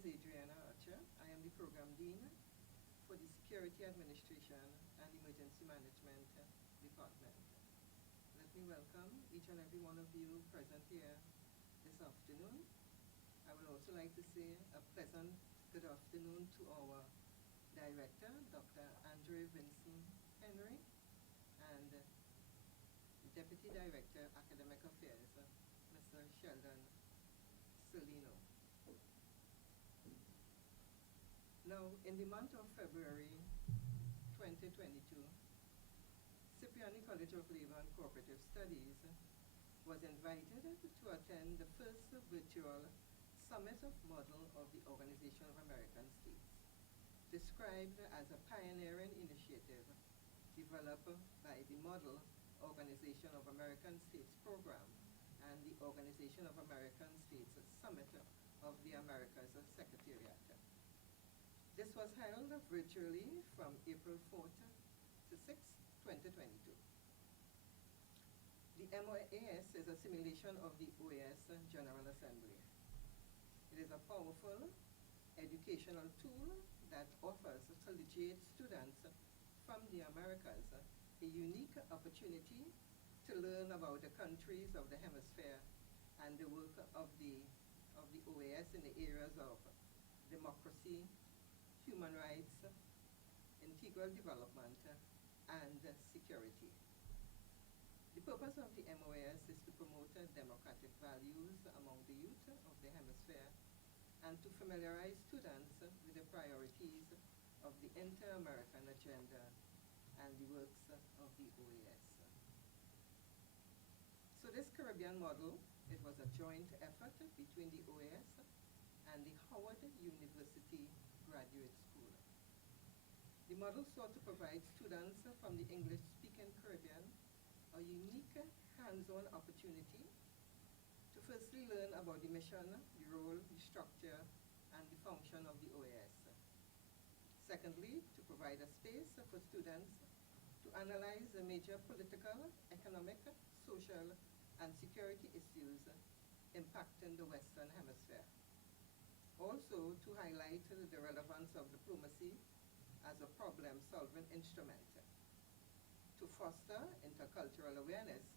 is Adriana Archer. I am the Program Dean for the Security Administration and Emergency Management Department. Let me welcome each and every one of you present here this afternoon. I would also like to say a pleasant good afternoon to our Director, Dr. Andre Vincent Henry, and Deputy Director, Academic Affairs, Mr. Sheldon Celino. Now, in the month of February 2022, Cipriani College of Labor and Cooperative Studies was invited to attend the first virtual Summit of Model of the Organization of American States, described as a pioneering initiative developed by the Model Organization of American States Program and the Organization of American States Summit of the Americas Secretariat. This was held virtually from April 4th to 6th, 2022. The MOAS is a simulation of the OAS General Assembly. It is a powerful educational tool that offers collegiate students from the Americas a unique opportunity to learn about the countries of the hemisphere and the work of the OAS in the areas of democracy, human rights, integral development, and security. The purpose of the MOAS is to promote democratic values among the youth of the hemisphere and to familiarize students with the priorities of the inter-American agenda and the works of the OAS. So this Caribbean model, it was a joint effort between the OAS and the Howard University Graduate School. The model sought to provide students from the English-speaking Caribbean a unique hands-on opportunity to firstly learn about the mission, the role, the structure, and the function of the OAS. Secondly, to provide a space for students to analyze the major political, economic, social, and security issues impacting the Western Hemisphere. Also, to highlight the relevance of diplomacy as a problem-solving instrument, to foster intercultural awareness,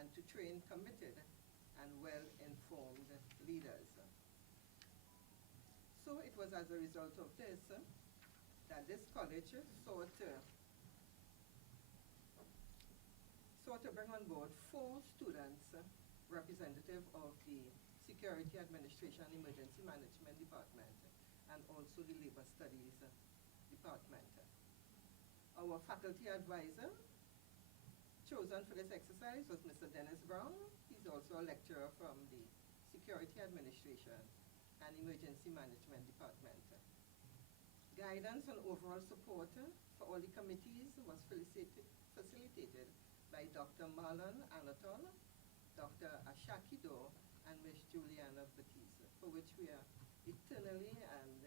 and to train committed and well-informed leaders. So it was as a result of this that this college sought to bring on board 4 students representative of the Security Administration Emergency Management Department and also the Labor Studies Department. Our faculty advisor chosen for this exercise was Mr. Dennis Brown. He's also a lecturer from the Security Administration and Emergency Management Department. Guidance and overall support for all the committees was facilitated by Dr. Marlon Anatol, Dr. Ashaki Do, and Ms. Juliana Batiste, for which we are eternally and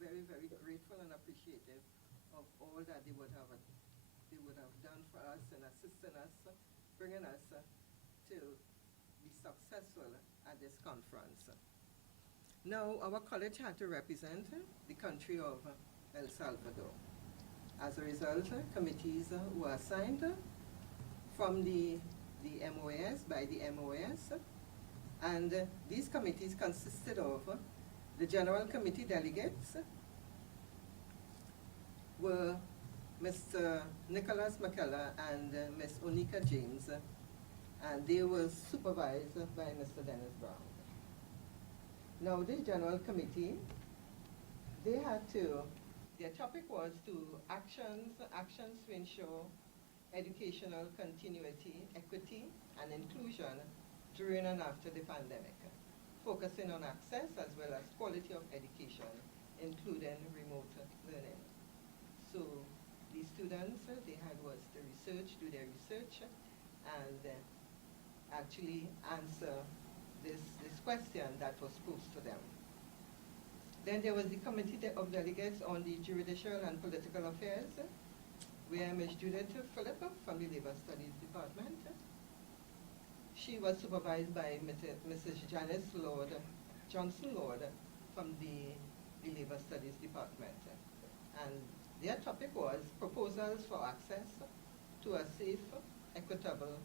very, very grateful and appreciative of all that they would have done for us and assisting us, bringing us to be successful at this conference. Now, our college had to represent the country of El Salvador. As a result, committees were assigned from the MOAS, by the MOAS, and these committees consisted of the General Committee delegates were Mr. Nicholas McKellar and Ms. Onika James, and they were supervised by Mr. Dennis Brown. Now, this General Committee, their topic was actions to ensure educational continuity, equity, and inclusion during and after the pandemic, focusing on access as well as quality of education, including remote learning. So the students, they had was to do their research, and actually answer this question that was posed to them. Then there was the Committee of Delegates on the Judicial and Political Affairs, where Ms. Judith Phillip from the Labor Studies Department. She was supervised by Mrs. Janice Lord, Johnson Lord from the Labor Studies Department. And their topic was proposals for access to a safe, equitable,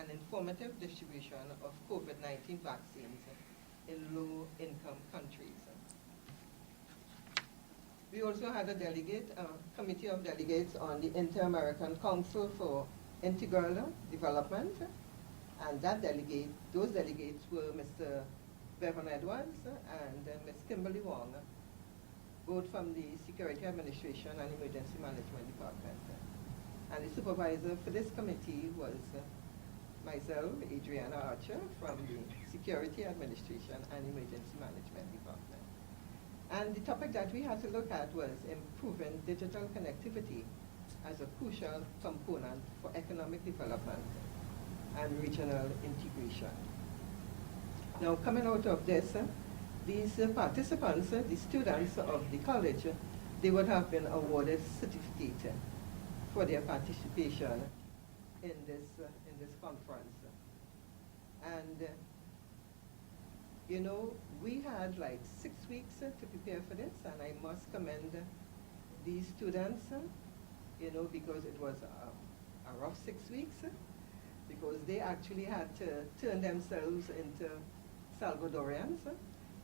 and informative distribution of COVID-19 vaccines in low-income countries. We also had a committee of delegates on the Inter-American Council for Integral Development, and those delegates were Mr. Bevan Edwards and Ms. Kimberly Wong, both from the Security Administration and Emergency Management Department. And the supervisor for this committee was myself, Adriana Archer, from the Security Administration and Emergency Management Department. And the topic that we had to look at was improving digital connectivity as a crucial component for economic development and regional integration. Now, coming out of this, these participants, the students of the college, they would have been awarded certificate for their participation in this conference. And you know, we had like 6 weeks to prepare for this, and I must commend these students, you know, because it was a rough 6 weeks, because they actually had to turn themselves into Salvadorians.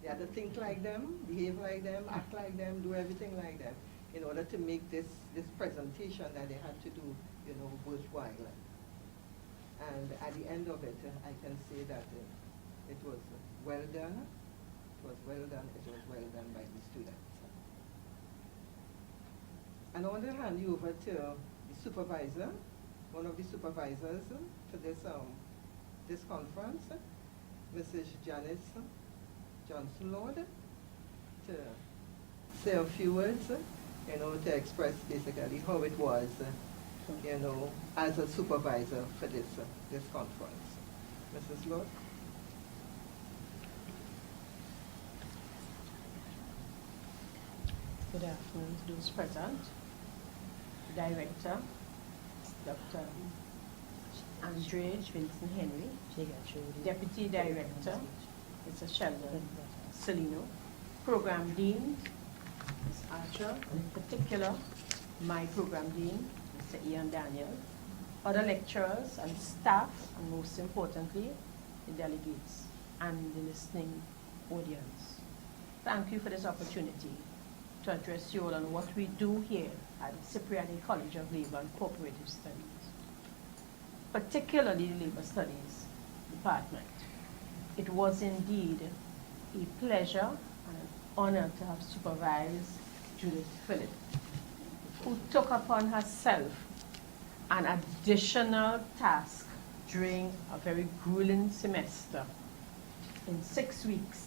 They had to think like them, behave like them, act like them, do everything like them, in order to make this presentation that they had to do, you know, worthwhile. And at the end of it, I can say that it was well done. It was well done. It was well done by the students. And I want to hand you over to the supervisor, one of the supervisors for this conference, Mrs. Janice Johnson-Lord, to say a few words, you know, to express basically how it was, you know, as a supervisor for this conference. Mrs. Lord. Good afternoon to those present. Director, Dr. Andre Vincent Henry, Deputy Director, Mr. Sheldon Celino, Program Dean, Ms. Archer, in particular, my Program Dean, Mr. Ian Daniel, other lecturers and staff, and most importantly, the delegates and the listening audience. Thank you for this opportunity to address you all on what we do here at the Cipriani College of Labor and Co-Operative Studies, particularly the Labor Studies Department. It was indeed a pleasure and an honor to have supervised Judith Phillip, who took upon herself an additional task during a very grueling semester in 6 weeks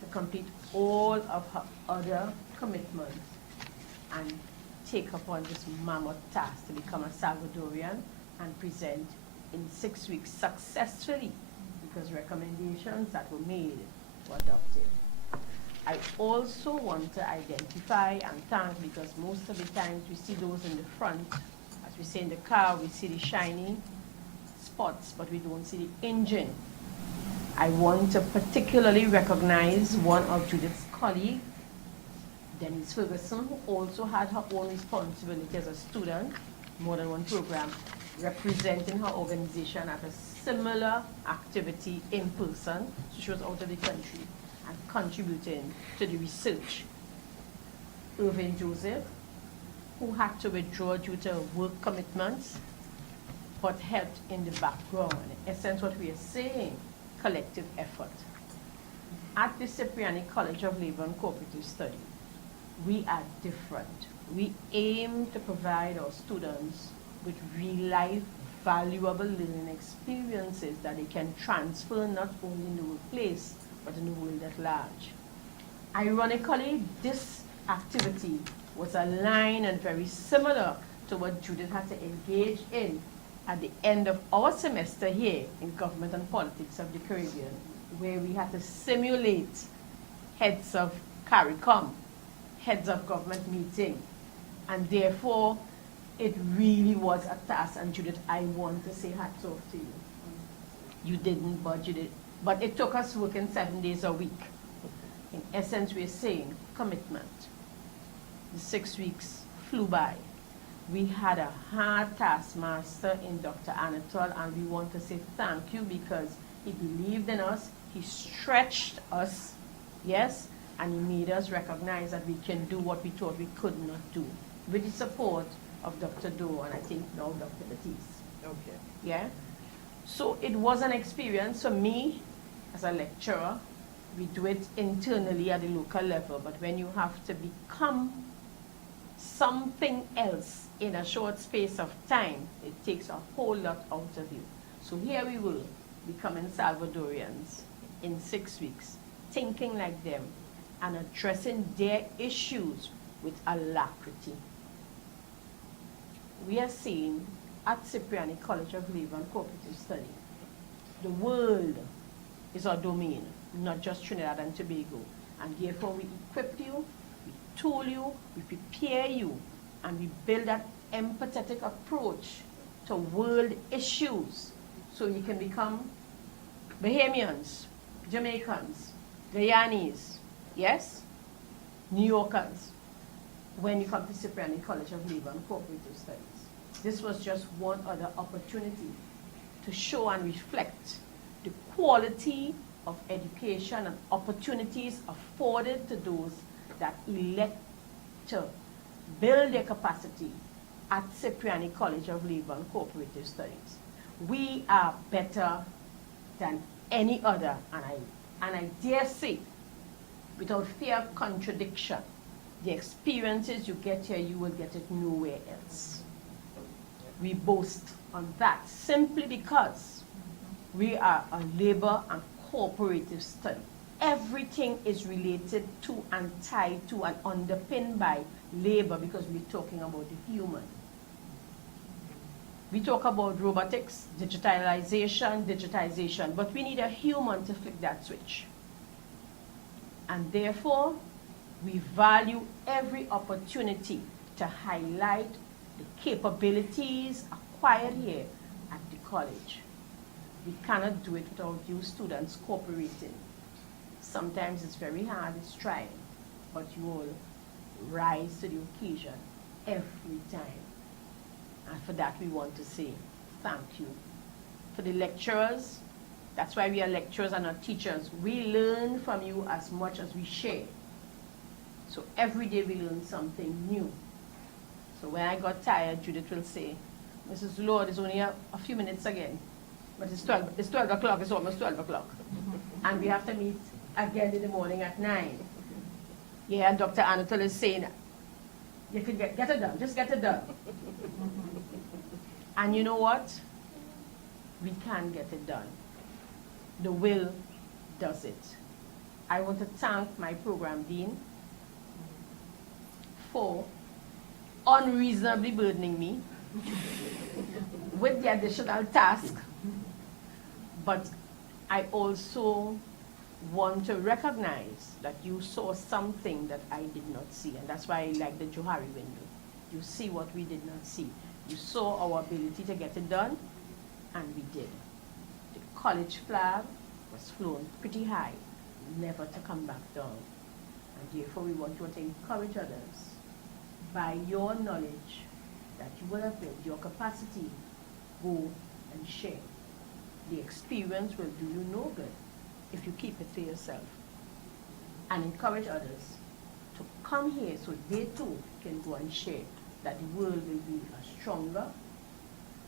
to complete all of her other commitments and take upon this mammoth task to become a Salvadorian and present in 6 weeks successfully, because recommendations that were made were adopted. I also want to identify and thank, because most of the times we see those in the front, as we say in the car, we see the shiny spots, but we don't see the engine. I want to particularly recognize one of Judith's colleagues, Denise Ferguson, who also had her own responsibility as a student, more than one program, representing her organization at a similar activity in person. So she was out of the country and contributing to the research. Irving Joseph, who had to withdraw due to work commitments, but helped in the background. In essence, what we are saying, collective effort. At the Cipriani College of Labor and Cooperative Studies, we are different. We aim to provide our students with real-life, valuable learning experiences that they can transfer not only in the workplace, but in the world at large. Ironically, this activity was aligned and very similar to what Judith had to engage in at the end of our semester here in Government and Politics of the Caribbean, where we had to simulate heads of CARICOM, heads of government meeting, and therefore it really was a task. And Judith, I want to say hats off to you. You didn't, but you did. But it took us working 7 days a week. In essence, we're saying commitment. The 6 weeks flew by. We had a hard taskmaster in Dr. Anatol, and we want to say thank you because he believed in us, he stretched us, yes, and he made us recognize that we can do what we thought we could not do, with the support of Dr. Doe and I think now Dr. Batiste. Okay. Yeah? So it was an experience for me as a lecturer. We do it internally at the local level, but when you have to become something else in a short space of time, it takes a whole lot out of you. So here we will, becoming Salvadorians in 6 weeks, thinking like them and addressing their issues with alacrity. We are seeing at Cipriani College of Labor and Cooperative Study, the world is our domain, not just Trinidad and Tobago. And therefore we equip you, we tool you, we prepare you, and we build that empathetic approach to world issues so you can become Bahamians, Jamaicans, Guyanese, yes, New Yorkers, when you come to Cipriani College of Labor and Cooperative Studies. This was just one other opportunity to show and reflect the quality of education and opportunities afforded to those that elect to build their capacity at Cipriani College of Labor and Cooperative Studies. We are better than any other, and I dare say, without fear of contradiction, the experiences you get here, you will get it nowhere else. We boast on that simply because we are a labor and cooperative study. Everything is related to and tied to and underpinned by labor because we're talking about the human. We talk about robotics, digitization, but we need a human to flick that switch. And therefore, we value every opportunity to highlight the capabilities acquired here at the college. We cannot do it without you students cooperating. Sometimes it's very hard, it's trying, but you all rise to the occasion every time. And for that we want to say thank you. For the lecturers, that's why we are lecturers and not teachers. We learn from you as much as we share. So every day we learn something new. So when I got tired, Judith will say, Mrs. Lord, it's only a few minutes again. But it's 12 o'clock, it's almost 12 o'clock. And we have to meet again in the morning at 9. Yeah, and Dr. Anatol is saying, you can get it done, just get it done. And you know what? We can get it done. The will does it. I want to thank my program dean for unreasonably burdening me with the additional task. But I also want to recognize that you saw something that I did not see, and that's why I like the Johari window. You see what we did not see. You saw our ability to get it done, and we did. The college flag was flown pretty high, never to come back down. And therefore we want you to encourage others by your knowledge that you will have built, your capacity, go and share. The experience will do you no good if you keep it to yourself. And encourage others to come here so they too can go and share, that the world will be a stronger,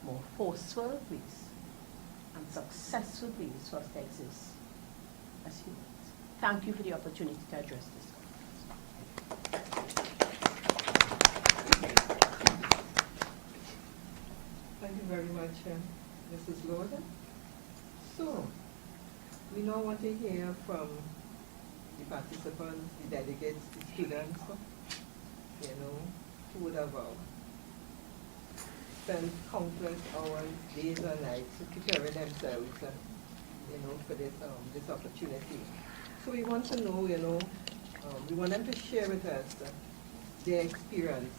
more forceful place and successful place for us to exist as humans. Thank you for the opportunity to address this. Thank you very much, Mrs. Lord. So, we now want to hear from the participants, the delegates, the students, who would have spent countless hours, days and nights preparing themselves, for this opportunity. So we want to know, we want them to share with us their experience,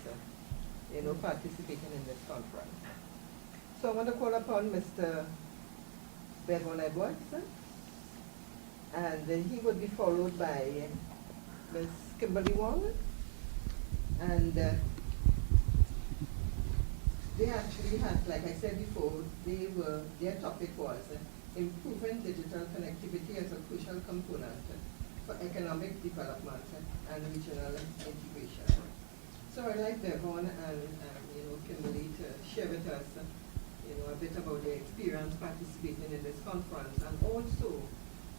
participating in this conference. So I want to call upon Mr. Bevan Edwards, and he would be followed by Miss Kimberly Wong, and they actually had, like I said before, their topic was improving digital connectivity as a crucial component for economic development and regional integration. So I'd like Bevan and Kimberly to share with us a bit about their experience participating in this conference, and also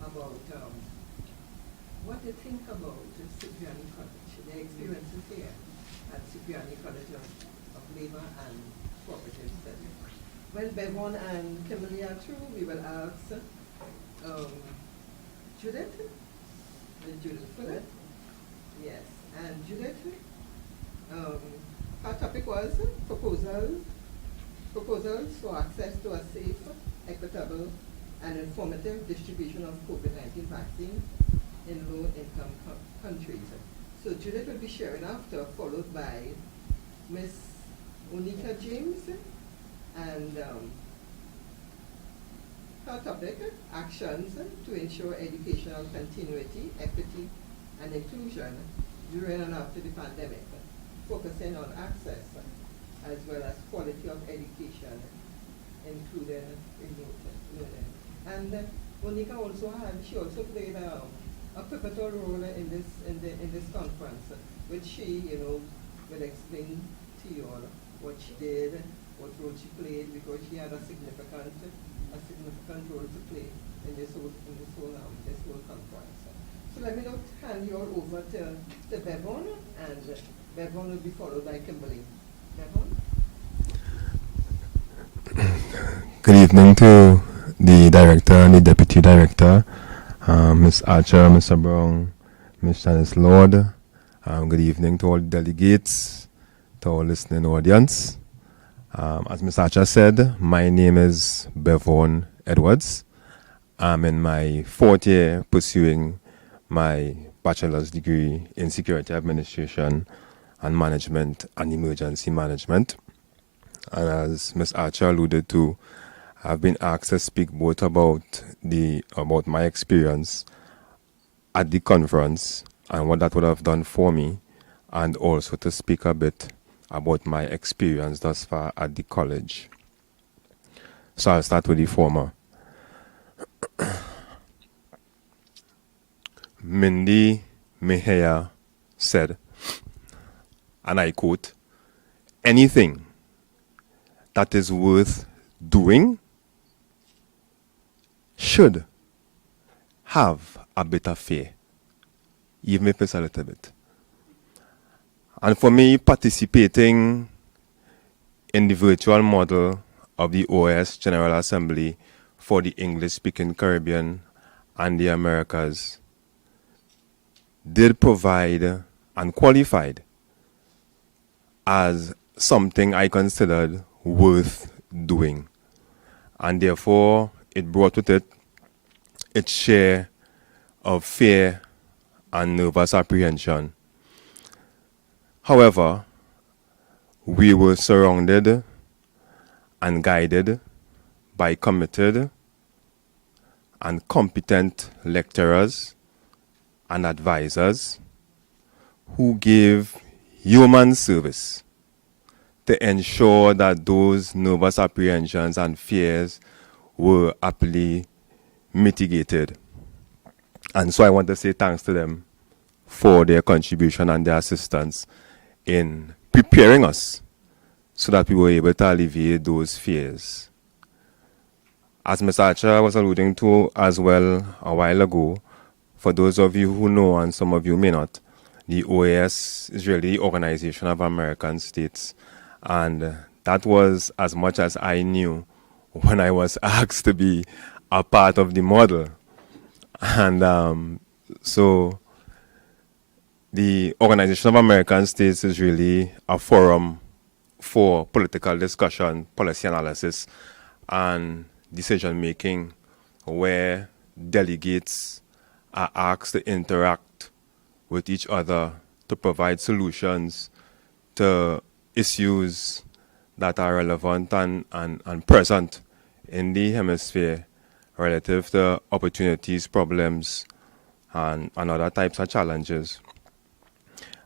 about what they think about Cipriani College, their experiences here at Cipriani College of Labor and Cooperative Studies. When Bevan and Kimberly are through, we will ask Judith, Judith, yes, and Judith, her topic was proposals for access to a safe, equitable, and informative distribution of COVID-19 vaccines in low-income countries. So Judith will be sharing after, followed by Miss Onika James, and her topic, actions to ensure educational continuity, equity, and inclusion during and after the pandemic, focusing on access as well as quality of education, including remote learning. And Onika also played a pivotal role in this conference, which she will explain to you all what she did, what role she played, because she had a significant role to play in this whole conference. So let me now hand you all over to Bevan, and Bevan will be followed by Kimberly. Bevan? Good evening to the director and the deputy director, Ms. Archer, Mr. Brown, Ms. Janice Lord. Good evening to all the delegates, to our listening audience. As Ms. Archer said, my name is Bevan Edwards. I'm in my 4th year pursuing my bachelor's degree in security administration and management and emergency management. And as Ms. Archer alluded to, I've been asked to speak both about my experience at the conference and what that would have done for me, and also to speak a bit about my experience thus far at the college. So I'll start with the former. Mindy Mejia said, and I quote, "Anything that is worth doing should have a bit of fear, even if it's a little bit." And for me, participating in the virtual model of the OAS General Assembly for the English-speaking Caribbean and the Americas did provide and qualified as something I considered worth doing. And therefore, it brought with it its share of fear and nervous apprehension. However, we were surrounded and guided by committed and competent lecturers and advisors who gave human service to ensure that those nervous apprehensions and fears were aptly mitigated. And so I want to say thanks to them for their contribution and their assistance in preparing us so that we were able to alleviate those fears. As Ms. Archer was alluding to as well a while ago, for those of you who know and some of you may not, the OAS is really the Organization of American States. And that was as much as I knew when I was asked to be a part of the model. And so the Organization of American States is really a forum for political discussion, policy analysis, and decision-making, where delegates are asked to interact with each other to provide solutions to issues that are relevant and present in the hemisphere relative to opportunities, problems, and other types of challenges.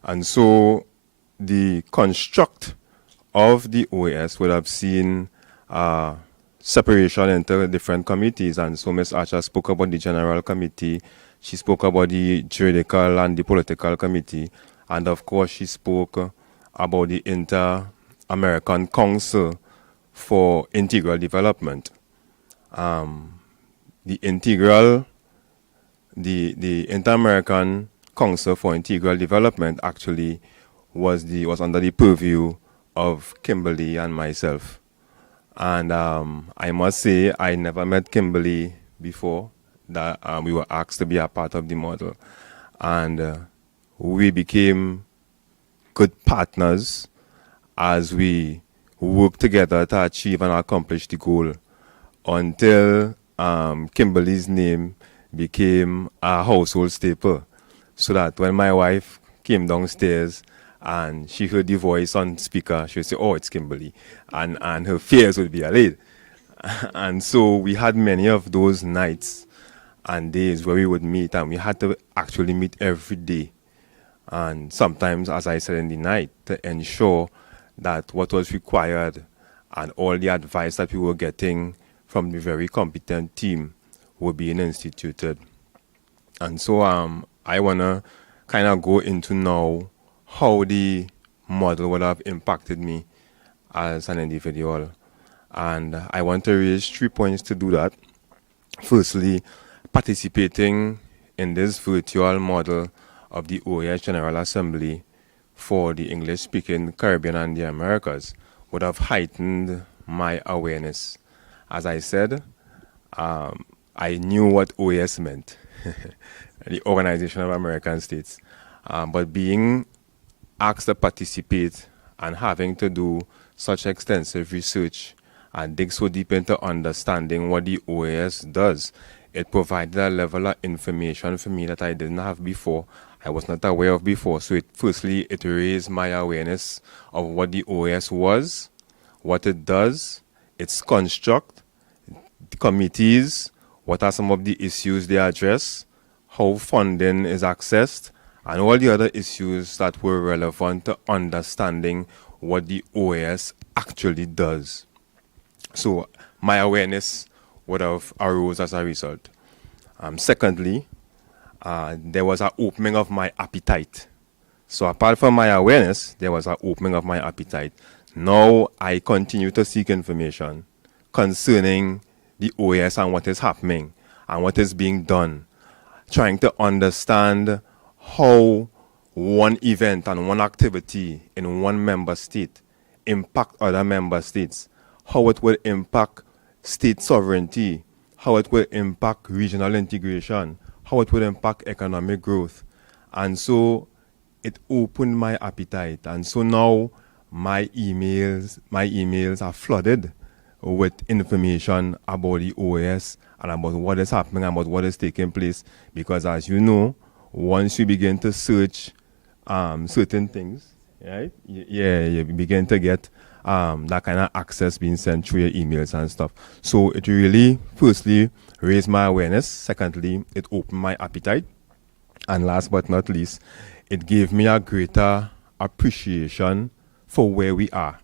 And so the construct of the OAS would have seen separation into different committees. And so Ms. Archer spoke about the General Committee, she spoke about the Juridical and the Political Committee, and of course she spoke about the Inter-American Council for Integral Development. The Inter-American Council for Integral Development actually was under the purview of Kimberly and myself. And I must say, I never met Kimberly before that we were asked to be a part of the model. And we became good partners as we worked together to achieve and accomplish the goal until Kimberly's name became a household staple. So that when my wife came downstairs and she heard the voice on speaker, she would say, "Oh, it's Kimberly," and her fears would be allayed. And so we had many of those nights and days where we would meet, and we had to actually meet every day. And sometimes, as I said, in the night, to ensure that what was required and all the advice that we were getting from the very competent team were being instituted. And so I want to kind of go into now how the model would have impacted me as an individual. And I want to raise 3 points to do that. Firstly, participating in this virtual model of the OAS General Assembly for the English-speaking Caribbean and the Americas would have heightened my awareness. As I said, I knew what OAS meant, the Organization of American States. But being asked to participate and having to do such extensive research and dig so deep into understanding what the OAS does, it provided a level of information for me that I didn't have before. I was not aware of before. So firstly, it raised my awareness of what the OAS was, what it does, its construct, the committees, what are some of the issues they address, how funding is accessed, and all the other issues that were relevant to understanding what the OAS actually does. So my awareness would have arose as a result. Secondly, there was an opening of my appetite. So apart from my awareness, there was an opening of my appetite. Now I continue to seek information concerning the OAS and what is happening and what is being done, trying to understand how one event and one activity in one member state impact other member states, how it will impact state sovereignty, how it will impact regional integration, how it will impact economic growth. And so it opened my appetite. And so now my emails are flooded with information about the OAS and about what is happening, about what is taking place. Because as you know, once you begin to search certain things, right? You begin to get that kind of access being sent through your emails and stuff. So it really, firstly, raised my awareness. Secondly, it opened my appetite. And last but not least, it gave me a greater appreciation for where we are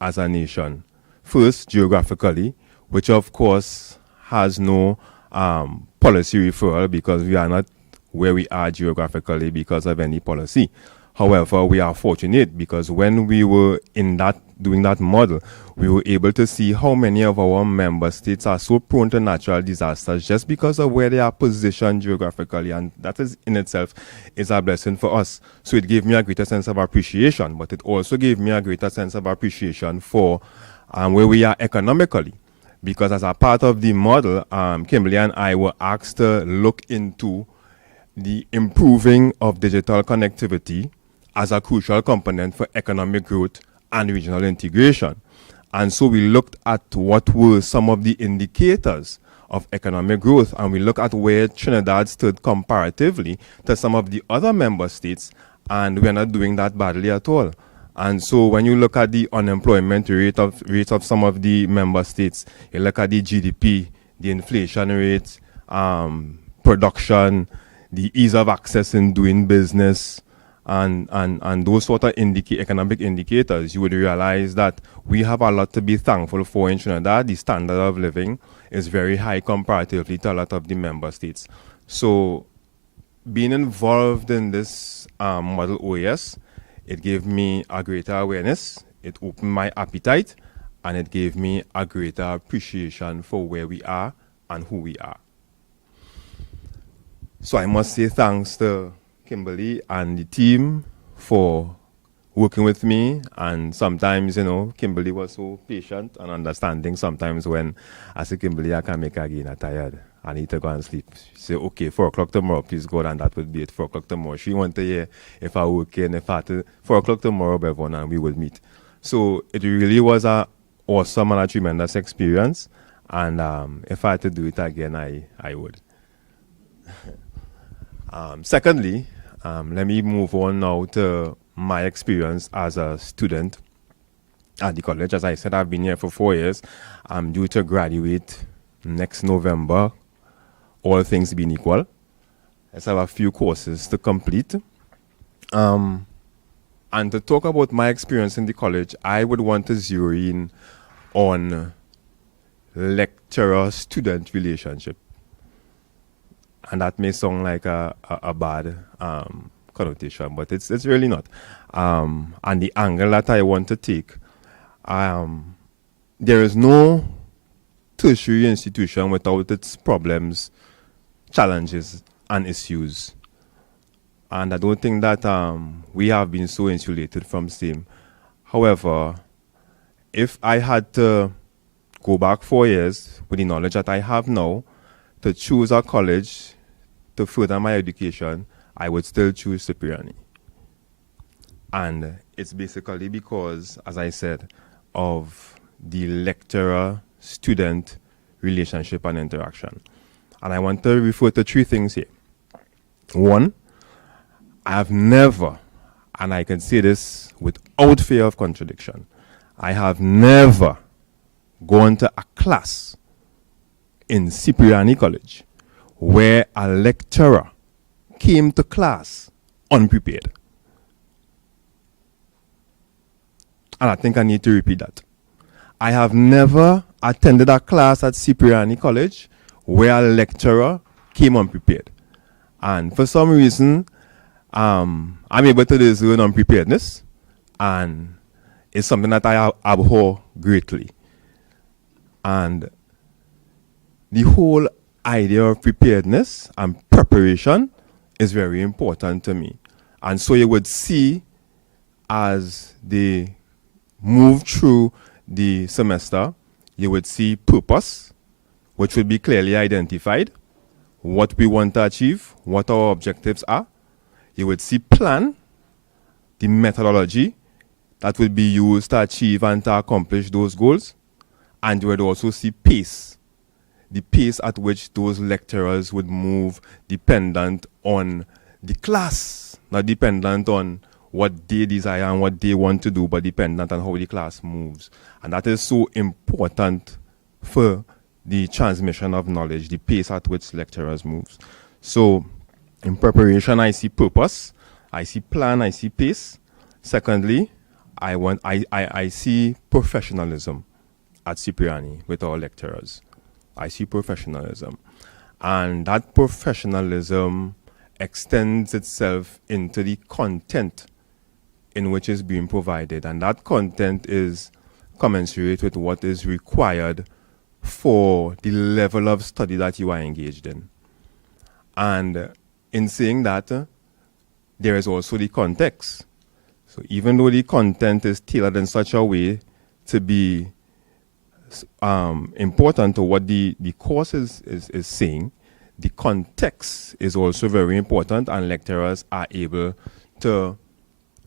as a nation. First, geographically, which of course has no policy referral because we are not where we are geographically because of any policy. However, we are fortunate because when we were doing that model, we were able to see how many of our member states are so prone to natural disasters just because of where they are positioned geographically, and that is in itself is a blessing for us. So it gave me a greater sense of appreciation, but it also gave me a greater sense of appreciation for where we are economically. Because as a part of the model, Kimberly and I were asked to look into the improving of digital connectivity as a crucial component for economic growth and regional integration. And so we looked at what were some of the indicators of economic growth, and we looked at where Trinidad stood comparatively to some of the other member states, and we're not doing that badly at all. And so when you look at the unemployment rate of some of the member states, you look at the GDP, the inflation rate, production, the ease of access in doing business, and those sort of economic indicators, you would realize that we have a lot to be thankful for in Trinidad. The standard of living is very high comparatively to a lot of the member states. So being involved in this model OAS, it gave me a greater awareness, it opened my appetite, and it gave me a greater appreciation for where we are and who we are. So I must say thanks to Kimberly and the team for working with me, and sometimes, Kimberly was so patient and understanding. Sometimes when I say, Kimberly, I can't make again, I'm tired, I need to go and sleep. She said, okay, 4 o'clock tomorrow, please go, and that would be it, 4 o'clock tomorrow. She wanted to hear if I work in, if I had to, 4 o'clock tomorrow, Bevan, and we would meet. So it really was a awesome and a tremendous experience, and if I had to do it again, I would. Secondly, let me move on now to my experience as a student at the college. As I said, I've been here for 4 years. I'm due to graduate next November, all things being equal. I have a few courses to complete. And to talk about my experience in the college, I would want to zero in on lecturer-student relationship. And that may sound like a bad connotation, but it's really not. And the angle that I want to take, there is no tertiary institution without its problems, challenges, and issues. And I don't think that we have been so insulated from same. However, if I had to go back 4 years with the knowledge that I have now to choose a college to further my education, I would still choose Cipriani. And it's basically because, as I said, of the lecturer-student relationship and interaction. And I want to refer to 3 things here. 1, I have never, and I can say this without fear of contradiction, I have never gone to a class in Cipriani College where a lecturer came to class unprepared. And I think I need to repeat that. I have never attended a class at Cipriani College where a lecturer came unprepared. And for some reason, I'm able to discern unpreparedness, and it's something that I abhor greatly. And the whole idea of preparedness and preparation is very important to me. And so you would see, as they move through the semester, you would see purpose, which would be clearly identified, what we want to achieve, what our objectives are. You would see plan, the methodology that will be used to achieve and to accomplish those goals. And you would also see pace, the pace at which those lecturers would move dependent on the class, not dependent on what they desire and what they want to do, but dependent on how the class moves. And that is so important for the transmission of knowledge, the pace at which lecturers move. So in preparation, I see purpose, I see plan, I see pace. Secondly, I see professionalism at Cipriani with our lecturers. I see professionalism. And that professionalism extends itself into the content in which is being provided. And that content is commensurate with what is required for the level of study that you are engaged in. And in saying that, there is also the context. So even though the content is tailored in such a way to be important to what the course is saying, the context is also very important, and lecturers are able to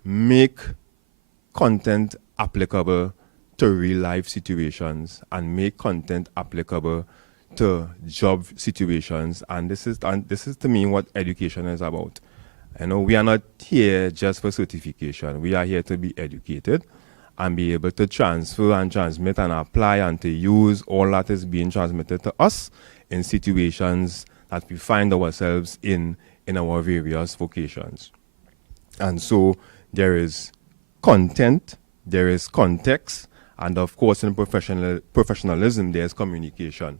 make content applicable to real life situations and make content applicable to job situations. And this is to me what education is about. We are not here just for certification. We are here to be educated and be able to transfer and transmit and apply and to use all that is being transmitted to us in situations that we find ourselves in our various vocations. And so there is content, there is context, and of course in professionalism there's communication.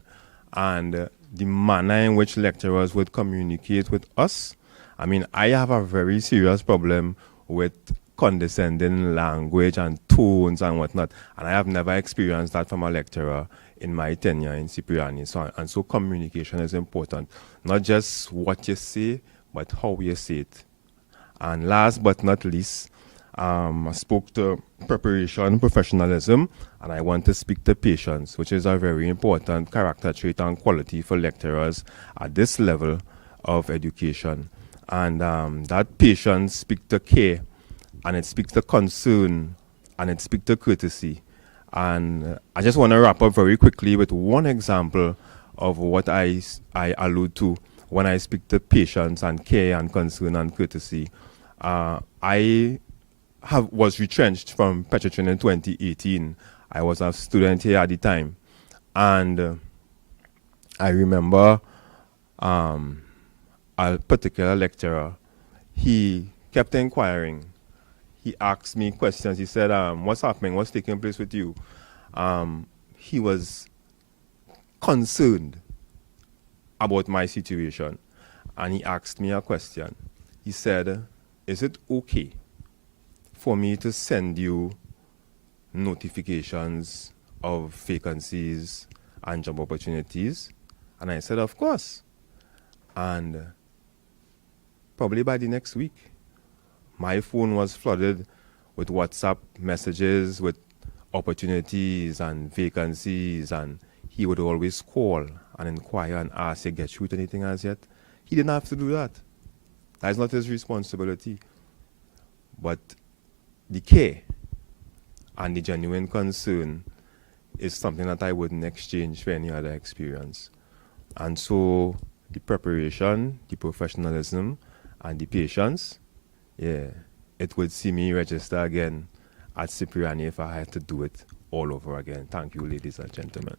And the manner in which lecturers would communicate with us, I mean, I have a very serious problem with condescending language and tones and whatnot, and I have never experienced that from a lecturer in my tenure in Cipriani. So communication is important, not just what you say, but how you say it. And last but not least, I spoke to preparation, professionalism, and I want to speak to patience, which is a very important character trait and quality for lecturers at this level of education. And that patience speaks to care, and it speaks to concern, and it speaks to courtesy. And I just want to wrap up very quickly with one example of what I allude to when I speak to patience and care and concern and courtesy. I was retrenched from Petrotrin in 2018. I was a student here at the time. And I remember a particular lecturer, he kept inquiring. He asked me questions. He said, what's happening? What's taking place with you? He was concerned about my situation. And he asked me a question. He said, is it okay for me to send you notifications of vacancies and job opportunities? And I said, of course. And probably by the next week, my phone was flooded with WhatsApp messages, with opportunities and vacancies, and he would always call and inquire and ask, you get through to anything as yet? He didn't have to do that. That's not his responsibility. But the care and the genuine concern is something that I wouldn't exchange for any other experience. And so the preparation, the professionalism, and the patience, yeah, it would see me register again at Cipriani if I had to do it all over again. Thank you, ladies and gentlemen.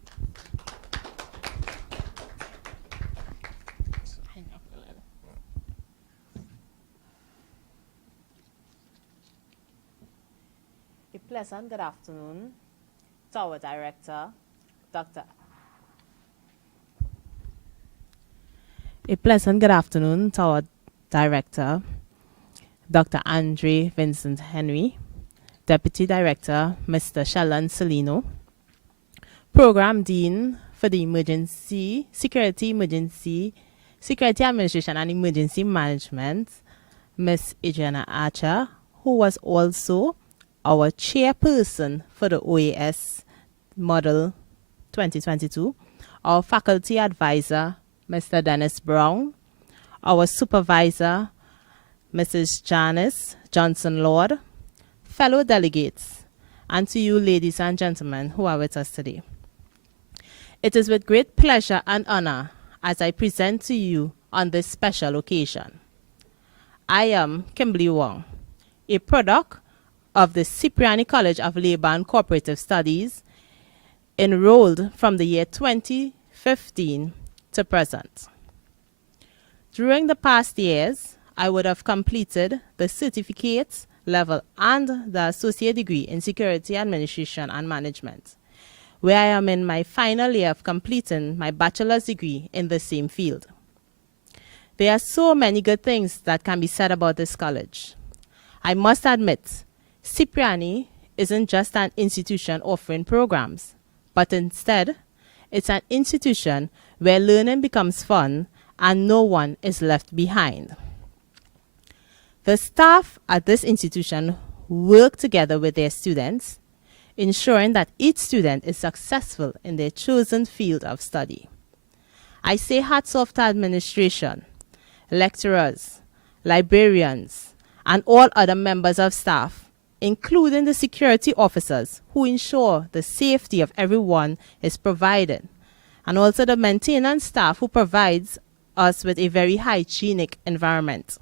A pleasant good afternoon to our director, Dr. A pleasant good afternoon to our director, Dr. Andre Vincent Henry, Deputy Director, Mr. Sheldon Salino, Program Dean for the Security Administration and Emergency Management, Ms. Adriana Archer, who was also our chairperson for the OAS Model 2022, our faculty advisor, Mr. Dennis Brown, our supervisor, Mrs. Janice Johnson-Lord, fellow delegates, and to you, ladies and gentlemen, who are with us today. It is with great pleasure and honor as I present to you on this special occasion. I am Kimberly Wong, a product of the Cipriani College of Labor and Cooperative Studies, enrolled from the year 2015 to present. During the past years, I would have completed the certificate level and the associate degree in Security Administration and Management, where I am in my final year of completing my bachelor's degree in the same field. There are so many good things that can be said about this college. I must admit, Cipriani isn't just an institution offering programs, but instead, it's an institution where learning becomes fun and no one is left behind. The staff at this institution work together with their students, ensuring that each student is successful in their chosen field of study. I say hats off to administration, lecturers, librarians, and all other members of staff, including the security officers who ensure the safety of everyone is provided, and also the maintenance staff who provides us with a very hygienic environment.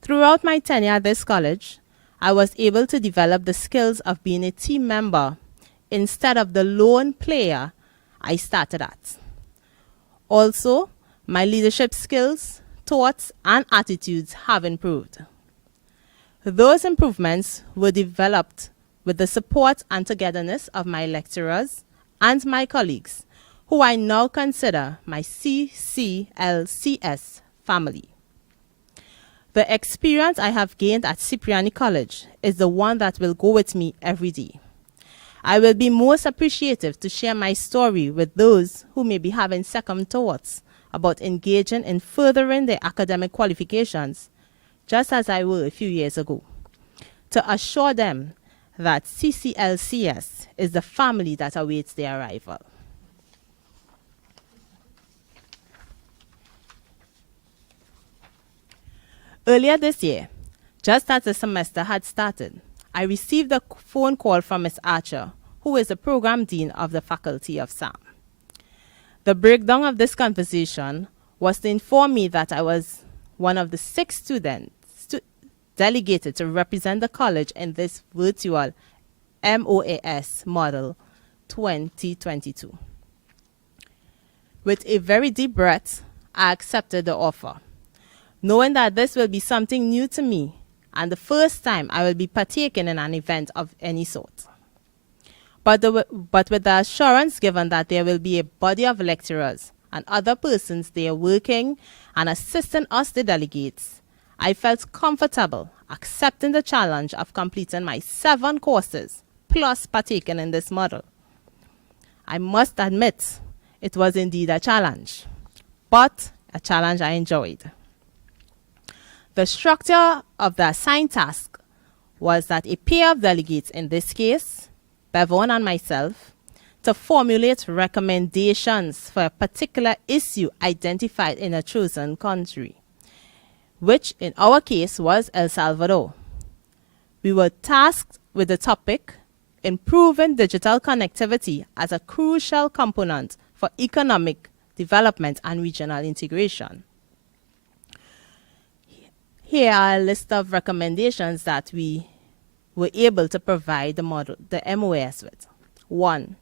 Throughout my tenure at this college, I was able to develop the skills of being a team member instead of the lone player I started at. Also, my leadership skills, thoughts, and attitudes have improved. Those improvements were developed with the support and togetherness of my lecturers and my colleagues, who I now consider my CCLCS family. The experience I have gained at Cipriani College is the one that will go with me every day. I will be most appreciative to share my story with those who may be having second thoughts about engaging in furthering their academic qualifications, just as I were a few years ago, to assure them that CCLCS is the family that awaits their arrival. Earlier this year, just as the semester had started, I received a phone call from Ms. Archer, who is the program dean of the Faculty of SAM. The breakdown of this conversation was to inform me that I was one of the 6 students delegated to represent the college in this virtual MOAS model 2022. With a very deep breath, I accepted the offer, knowing that this will be something new to me and the first time I will be partaking in an event of any sort. But with the assurance given that there will be a body of lecturers and other persons there working and assisting us, the delegates, I felt comfortable accepting the challenge of completing my 7 courses plus partaking in this model. I must admit, it was indeed a challenge, but a challenge I enjoyed. The structure of the assigned task was that a pair of delegates, in this case, Bevan and myself, to formulate recommendations for a particular issue identified in a chosen country, which in our case was El Salvador. We were tasked with the topic, improving digital connectivity as a crucial component for economic development and regional integration. Here are a list of recommendations that we were able to provide the MOAS with. 1,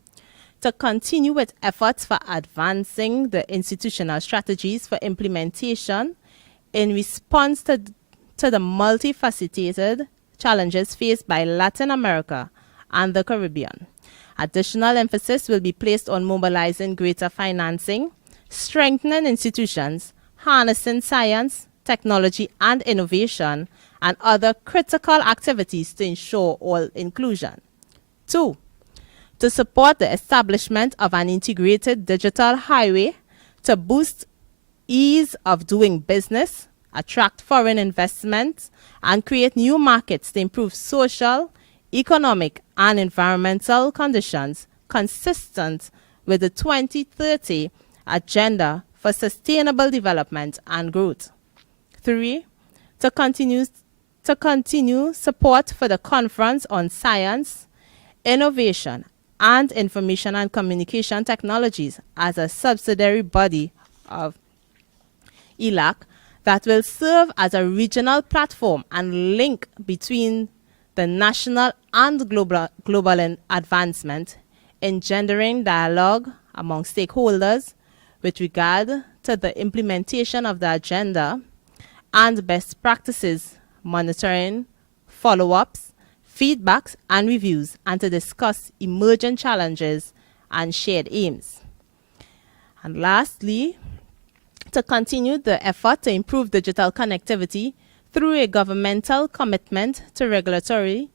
to continue with efforts for advancing the institutional strategies for implementation in response to the multifaceted challenges faced by Latin America and the Caribbean. Additional emphasis will be placed on mobilizing greater financing, strengthening institutions, harnessing science, technology and innovation, and other critical activities to ensure all inclusion. 2, to support the establishment of an integrated digital highway to boost ease of doing business, attract foreign investments, and create new markets to improve social, economic, and environmental conditions consistent with the 2030 Agenda for Sustainable Development and Growth. 3, to continue support for the Conference on Science, Innovation, and Information and Communication Technologies as a subsidiary body of ELAC that will serve as a regional platform and link between the national and global advancement, engendering dialogue among stakeholders with regard to the implementation of the agenda and best practices, monitoring, follow-ups, feedbacks, and reviews, and to discuss emerging challenges and shared aims. And lastly, to continue the effort to improve digital connectivity through a governmental commitment to regulatory,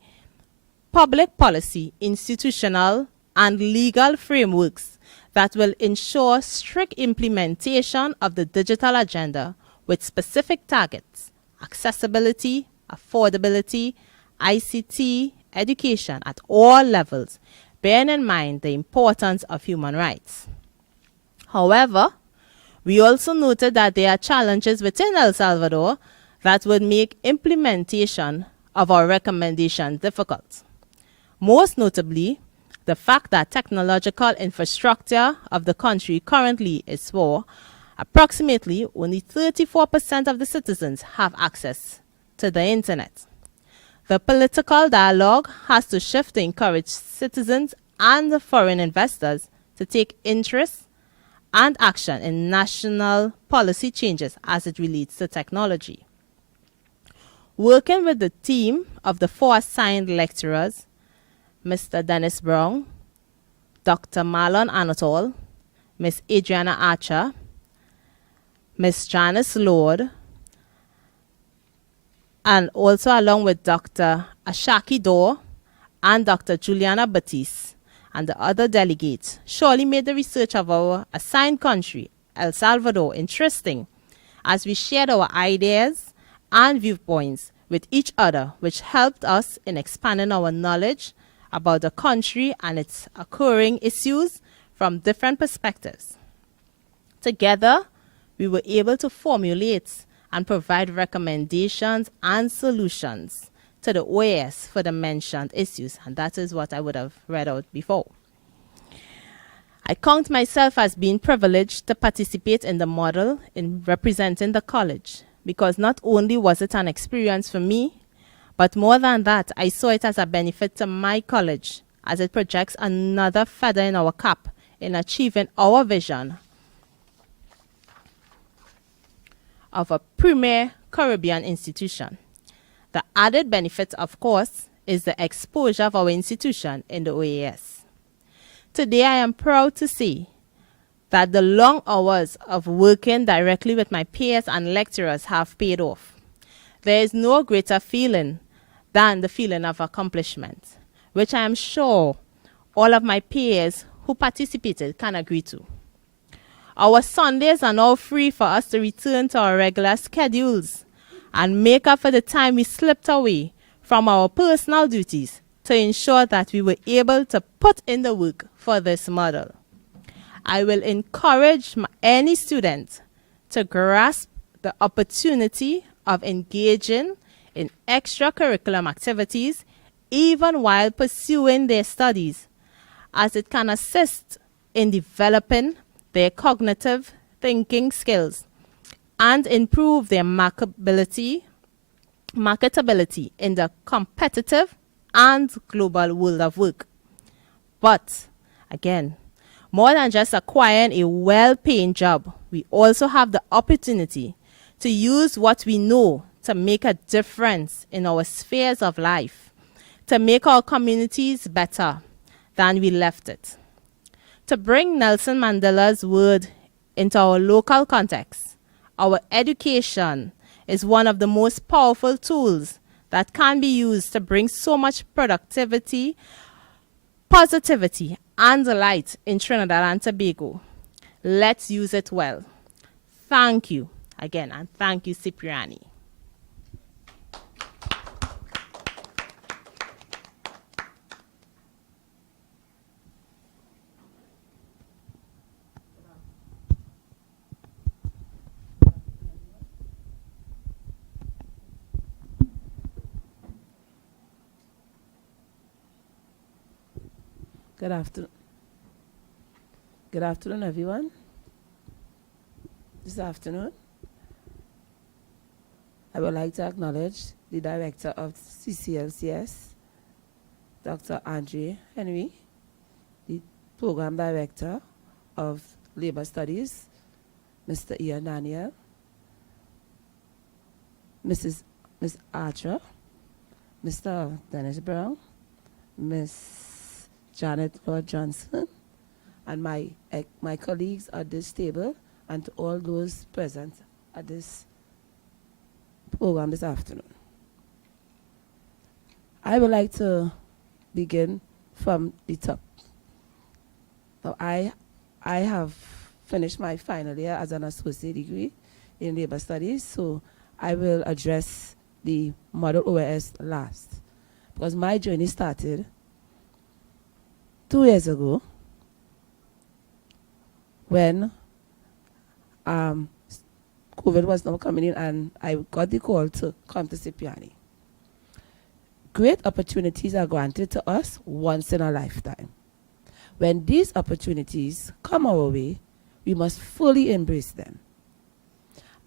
public policy, institutional, and legal frameworks that will ensure strict implementation of the digital agenda with specific targets, accessibility, affordability, ICT, education at all levels, bearing in mind the importance of human rights. However, we also noted that there are challenges within El Salvador that would make implementation of our recommendation difficult. Most notably, the fact that technological infrastructure of the country currently is poor. Approximately only 34% of the citizens have access to the internet. The political dialogue has to shift to encourage citizens and foreign investors to take interest and action in national policy changes as it relates to technology. working with the team of the 4 assigned lecturers, Mr. Dennis Brown, Dr. Marlon Anatol, Miss Adriana Archer, Miss Janice Lord, and also along with Dr. Ashaki Dor and Dr. Juliana Batiste and the other delegates, surely made the research of our assigned country, El Salvador, interesting as we shared our ideas and viewpoints with each other, which helped us in expanding our knowledge about the country and its occurring issues from different perspectives. Together, we were able to formulate and provide recommendations and solutions to the OAS for the mentioned issues, and that is what I would have read out before. I count myself as being privileged to participate in the model in representing the college, because not only was it an experience for me, but more than that, I saw it as a benefit to my college, as it projects another feather in our cap in achieving our vision of a premier Caribbean institution. The added benefit, of course, is the exposure of our institution in the OAS. Today, I am proud to say that the long hours of working directly with my peers and lecturers have paid off. There is no greater feeling than the feeling of accomplishment, which I am sure all of my peers who participated can agree to. Our Sundays are now free for us to return to our regular schedules and make up for the time we slipped away from our personal duties to ensure that we were able to put in the work for this model. I will encourage any student to grasp the opportunity of engaging in extracurricular activities even while pursuing their studies, as it can assist in developing their cognitive thinking skills and improve their marketability in the competitive and global world of work. But again, more than just acquiring a well-paying job, we also have the opportunity to use what we know to make a difference in our spheres of life, to make our communities better than we left it. To bring Nelson Mandela's word into our local context, our education is one of the most powerful tools that can be used to bring so much productivity, positivity, and light in Trinidad and Tobago. Let's use it well. Thank you again, and thank you, Cipriani. Good afternoon. Good afternoon, everyone. This afternoon, I would like to acknowledge the Director of CCLCS, Dr. Andre Henry, the Program Director of Labor Studies, Mr. Ian Daniel, Miss Archer, Mr. Dennis Brown, Miss Janet Lord Johnson, and my colleagues at this table, and to all those present at this program this afternoon. I would like to begin from the top. Now, I have finished my final year as an associate degree in labor studies, so I will address the model OAS last, because my journey started 2 years ago when COVID was now coming in, and I got the call to come to Cipriani. Great opportunities are granted to us once in a lifetime. When these opportunities come our way, we must fully embrace them.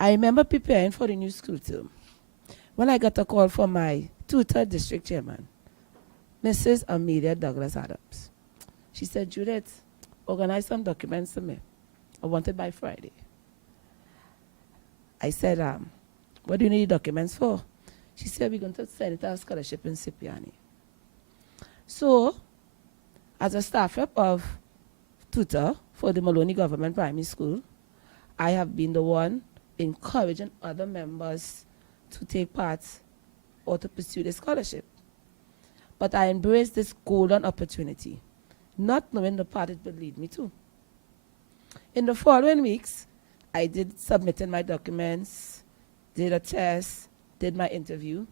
I remember preparing for the new school term when I got a call from my tutor district chairman, Mrs. Amelia Douglas Adams. She said, "Judith, organize some documents for me. I want it by Friday." I said, "What do you need documents for?" She said, we're going to send it to a scholarship in Cipriani. So, as a staff rep of tutor for the Maloney Government Primary School, I have been the one encouraging other members to take part or to pursue the scholarship. But I embraced this golden opportunity, not knowing the path it would lead me to. In the following weeks, I did submitted my documents, did a test, did my interview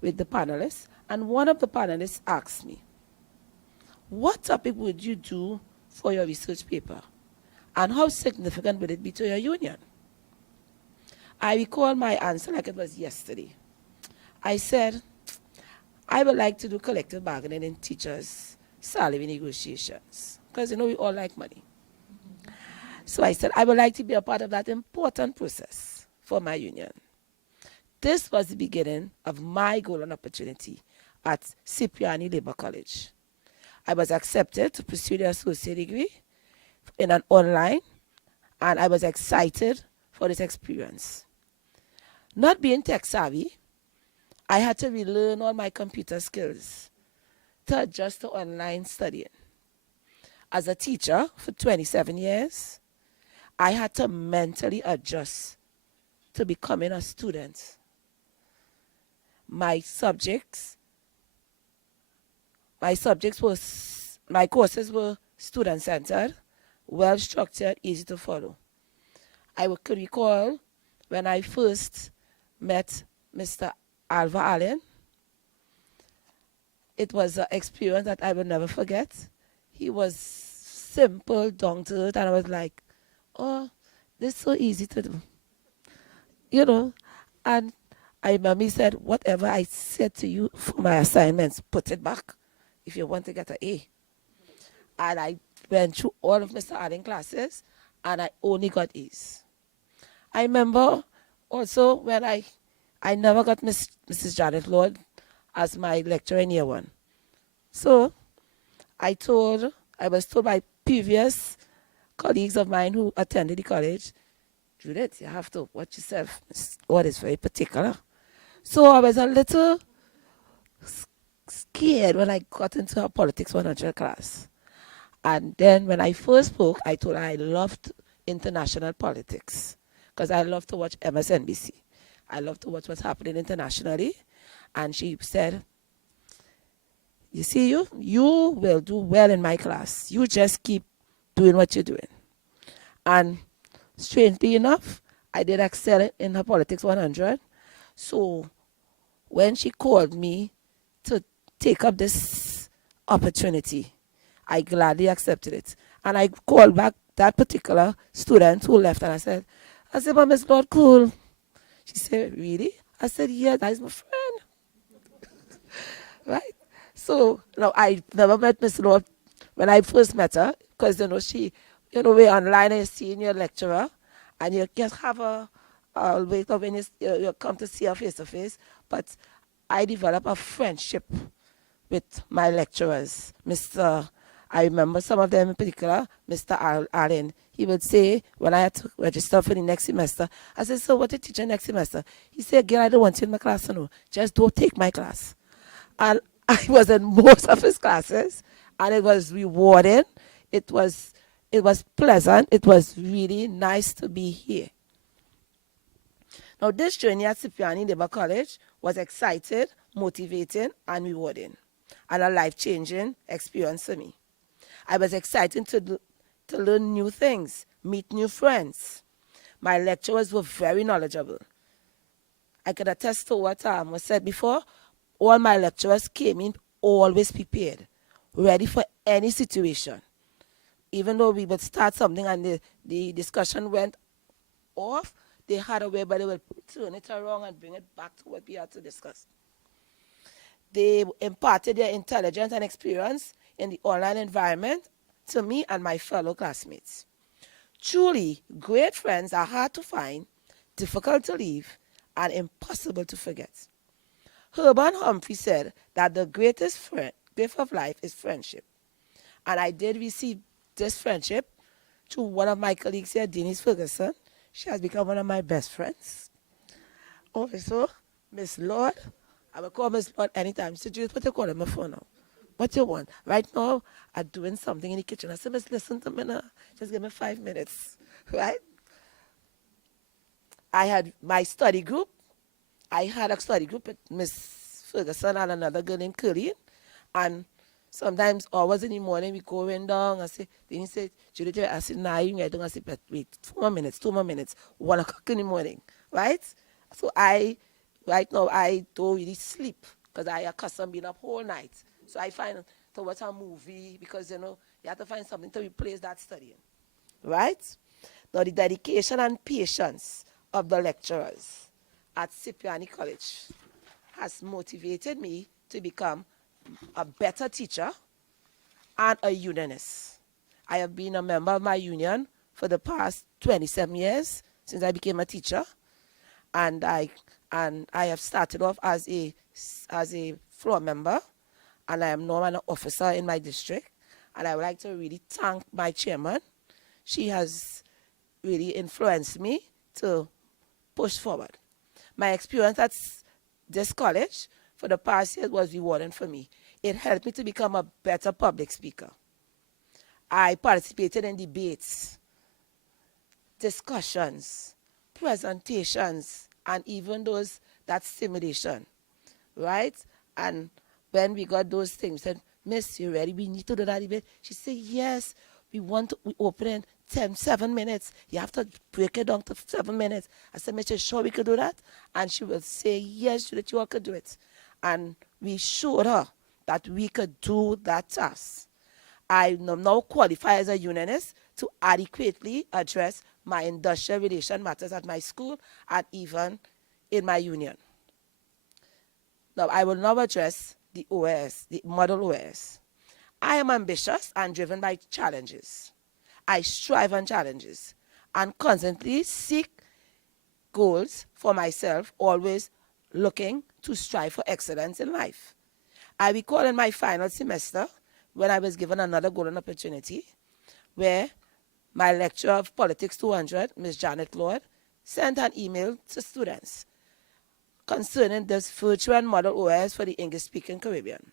with the panelists, and one of the panelists asked me, what topic would you do for your research paper? And how significant would it be to your union? I recall my answer like it was yesterday. I said, I would like to do collective bargaining in teachers' salary negotiations, because you know we all like money. So I said, I would like to be a part of that important process for my union. This was the beginning of my golden opportunity at Cipriani Labour College. I was accepted to pursue the associate degree in an online, and I was excited for this experience. Not being tech savvy, I had to relearn all my computer skills to adjust to online studying. As a teacher for 27 years, I had to mentally adjust to becoming a student. My courses were student-centered, well-structured, easy to follow. I could recall when I first met Mr. Alva Allen. It was an experience that I will never forget. He was simple, down to earth, and I was like, oh, this is so easy to do. You know, and I remember he said, whatever I said to you for my assignments, put it back if you want to get an A. And I went through all of Mr. Allen's classes, and I only got A's. I remember also when I never got Mrs. Judith Lord as my lecturer in year 1. So I was told by previous colleagues of mine who attended the college, Judith, you have to watch yourself. Mrs. Lord is very particular. So I was a little scared when I got into her Politics 100 class. And then when I first spoke, I told her I loved international politics because I love to watch MSNBC. I love to watch what's happening internationally. And she said, you see, you will do well in my class. You just keep doing what you're doing. And strangely enough, I did excel in her Politics 100. So when she called me to take up this opportunity, I gladly accepted it. And I called back that particular student who left, and I said, but Miss Lord, cool. She said, really? I said, yeah, that is my friend. Right? So, I never met Miss Lord when I first met her, because, we're online and you're seeing your lecturer, and you just have a wait of when you come to see her face to face. But I developed a friendship with my lecturers. I remember some of them in particular, Mr. Allen. He would say, when I had to register for the next semester, I said, so what are you teaching next semester? He said, girl, I don't want you in my class, no. Just don't take my class. And I was in most of his classes, and it was rewarding. It was pleasant. It was really nice to be here. Now, this journey at Cipriani Labour College was exciting, motivating, and rewarding, and a life-changing experience for me. I was excited to learn new things, meet new friends. My lecturers were very knowledgeable. I could attest to what was said before. All my lecturers came in always prepared, ready for any situation. Even though we would start something and the discussion went off, they had a way, but they would turn it around and bring it back to what we had to discuss. They imparted their intelligence and experience in the online environment to me and my fellow classmates. Truly, great friends are hard to find, difficult to leave, and impossible to forget. Herman Humphrey said that the greatest gift of life is friendship. And I did receive this friendship through one of my colleagues here, Denise Ferguson. She has become one of my best friends. Also, Miss Lord, I will call Miss Lord anytime. She said, Judith, what you call my phone now? What you want? Right now, I'm doing something in the kitchen. I said, Miss, listen to me now. Just give me 5 minutes, right? I had my study group. I had a study group with Miss Ferguson and another girl named Curly. And sometimes hours in the morning, we go in down and say, then he said, Judith, I said, nah, you ain't going to say, but wait, 2 more minutes, 1 o'clock in the morning, right? So right now, I don't really sleep because I accustomed being up whole night. So I find to watch a movie because, you have to find something to replace that studying, right? Now, the dedication and patience of the lecturers at Cipriani College has motivated me to become a better teacher and a unionist. I have been a member of my union for the past 27 years since I became a teacher, and I have started off as a floor member, and I am now an officer in my district. And I would like to really thank my chairman. She has really influenced me to push forward. My experience at this college for the past year was rewarding for me. It helped me to become a better public speaker. I participated in debates, discussions, presentations, and even that simulation, right? And when we got those things, we said, Miss, you ready? We need to do that debate. She said, yes, we open in 7 minutes. You have to break it down to 7 minutes. I said, Miss, you sure we could do that? And she will say, yes, Judith, you all could do it. And we showed her that we could do that task. I now qualify as a unionist to adequately address my industrial relation matters at my school and even in my union. Now, I will now address the OAS, the model OAS. I am ambitious and driven by challenges. I strive on challenges and constantly seek goals for myself, always looking to strive for excellence in life. I recall in my final semester when I was given another golden opportunity where my lecturer of Politics 200, Ms. Janet Lord, sent an email to students concerning this virtual and model OAS for the English-speaking Caribbean.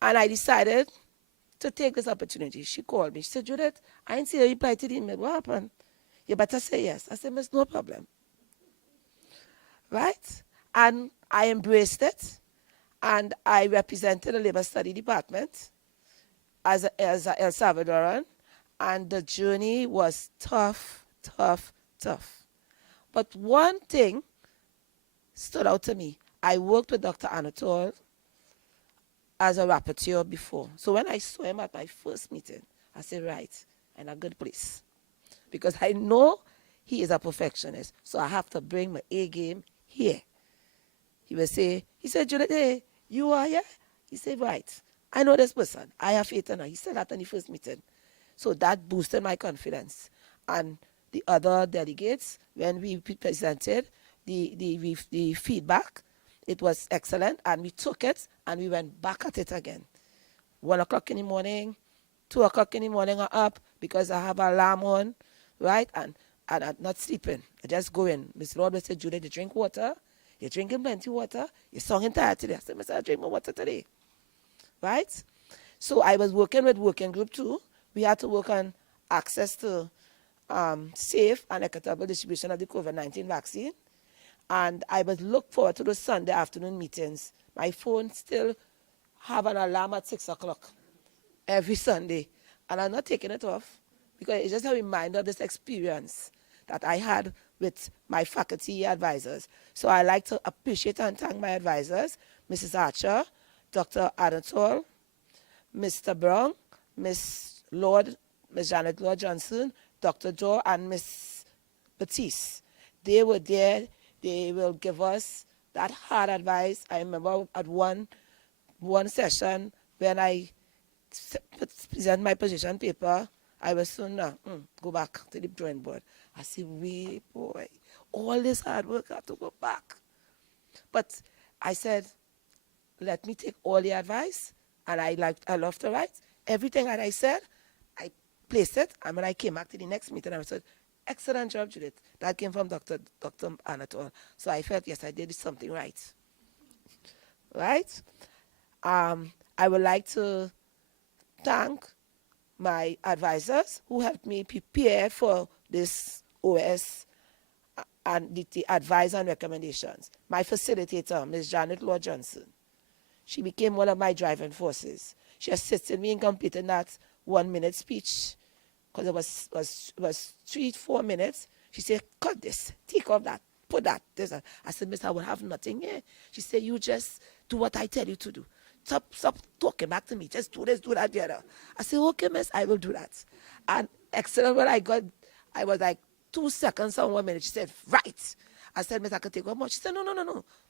And I decided to take this opportunity. She called me. She said, Judith, I didn't see you reply to the email. What happened? You better say yes. I said, Miss, no problem. Right? And I embraced it. And I represented the Labor Study Department as a El Salvadoran. And the journey was tough, tough, tough. But one thing stood out to me. I worked with Dr. Anatole as a rapporteur before. So when I saw him at my first meeting, I said, right, in a good place. Because I know he is a perfectionist. So I have to bring my A game here. He said, Judith, hey, you are here? He said, right. I know this person. I have faith in her. He said that in the first meeting. So that boosted my confidence. And the other delegates, when we presented the feedback, it was excellent, and we took it, and we went back at it again. 1 o'clock in the morning, 2 o'clock in the morning, I'm up because I have an alarm on, right? And I'm not sleeping. I just go in. Miss Lord will say, Judith, you drink water. You're drinking plenty of water. You're singing tired today. I said, Miss, I drink my water today, right? So I was working with working group too. We had to work on access to safe and equitable distribution of the COVID-19 vaccine. And I was look forward to those Sunday afternoon meetings. My phone still have an alarm at 6 o'clock every Sunday. And I'm not taking it off because it's just a reminder of this experience that I had with my faculty advisors. So I like to appreciate and thank my advisors, Mrs. Archer, Dr. Anatole, Mr. Brown, Miss Lord, Miss Janet Lord Johnson, Dr. Joe, and Miss Batiste. They were there. They will give us that hard advice. I remember at one session when I present my position paper, I was soon go back to the drawing board. I said, wait, boy, all this hard work I have to go back. But I said, let me take all the advice, and I love to write. Everything that I said, I placed it, and when I came back to the next meeting, I said, excellent job, Judith. That came from Dr. Anatole. So I felt, yes, I did something right. right? I would like to thank my advisors who helped me prepare for this OAS and the advice and recommendations. My facilitator, Ms. Janet Law Johnson. She became one of my driving forces. She assisted me in completing that 1 minute speech because it was 3-4 minutes. She said, cut this, take off that, put that, this. I said, Miss, I will have nothing here. She said, you just do what I tell you to do. Stop talking back to me. Just do this, do that, the other. I said, okay, miss, I will do that. And excellent when I got, I was like 2 seconds on 1 minute. She said, right. I said, miss, I can take one more. She said, no.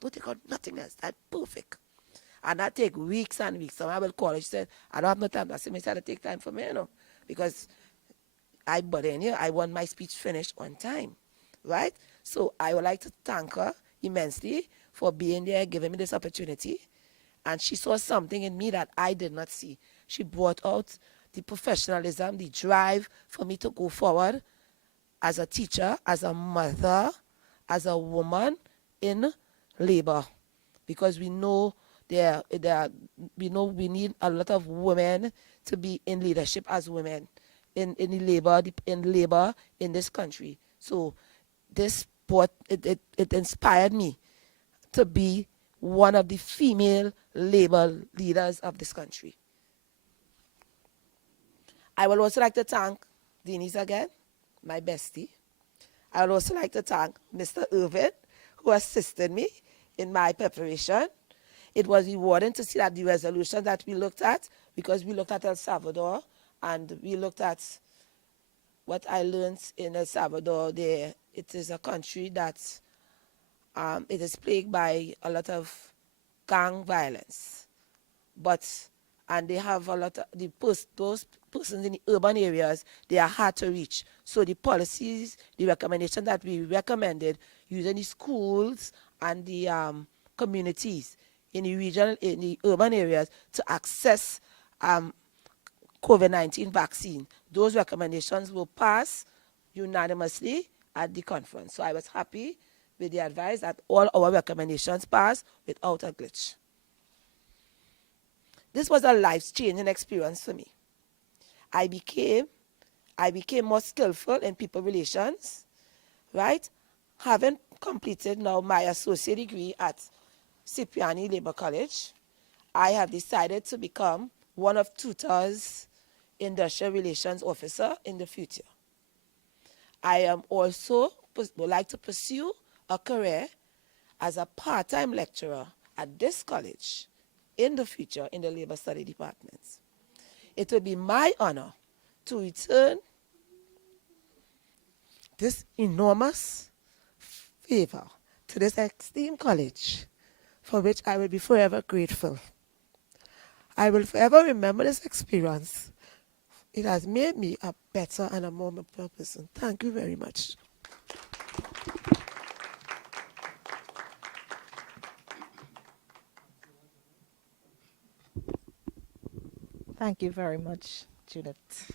Don't take out nothing else. That's perfect. And that take weeks and weeks. So I will call her. She said, I don't have no time. I said, miss, I had to take time for me, because but anyway, I want my speech finished on time, right? So I would like to thank her immensely for being there, giving me this opportunity. And she saw something in me that I did not see. She brought out the professionalism, the drive for me to go forward as a teacher, as a mother, as a woman in labor. Because we know we need a lot of women to be in leadership as women in labor in this country. So this sport, it inspired me to be one of the female labor leaders of this country. I would also like to thank Denise again, my bestie. I would also like to thank Mr. Irvin, who assisted me in my preparation. It was rewarding to see that the resolution that we looked at, because we looked at El Salvador, and we looked at what I learned in El Salvador. There, it is a country that it is plagued by a lot of gang violence, and they have a lot of those persons in the urban areas. They are hard to reach. So the policies, the recommendation that we recommended, using the schools and the communities in the urban areas to access COVID-19 vaccine. Those recommendations will pass unanimously at the conference. So I was happy with the advice that all our recommendations passed without a glitch. This was a life-changing experience for me. I became more skillful in people relations, right? Having completed now my associate degree at Cipriani Labor College, I have decided to become one of Tutor's industrial relations officer in the future. I am also would like to pursue a career as a part-time lecturer at this college in the future in the labor study departments. It will be my honor to return this enormous favor to this esteemed college, for which I will be forever grateful. I will forever remember this experience. It has made me a better and a more mature person. Thank you very much. Thank you very much, Judith.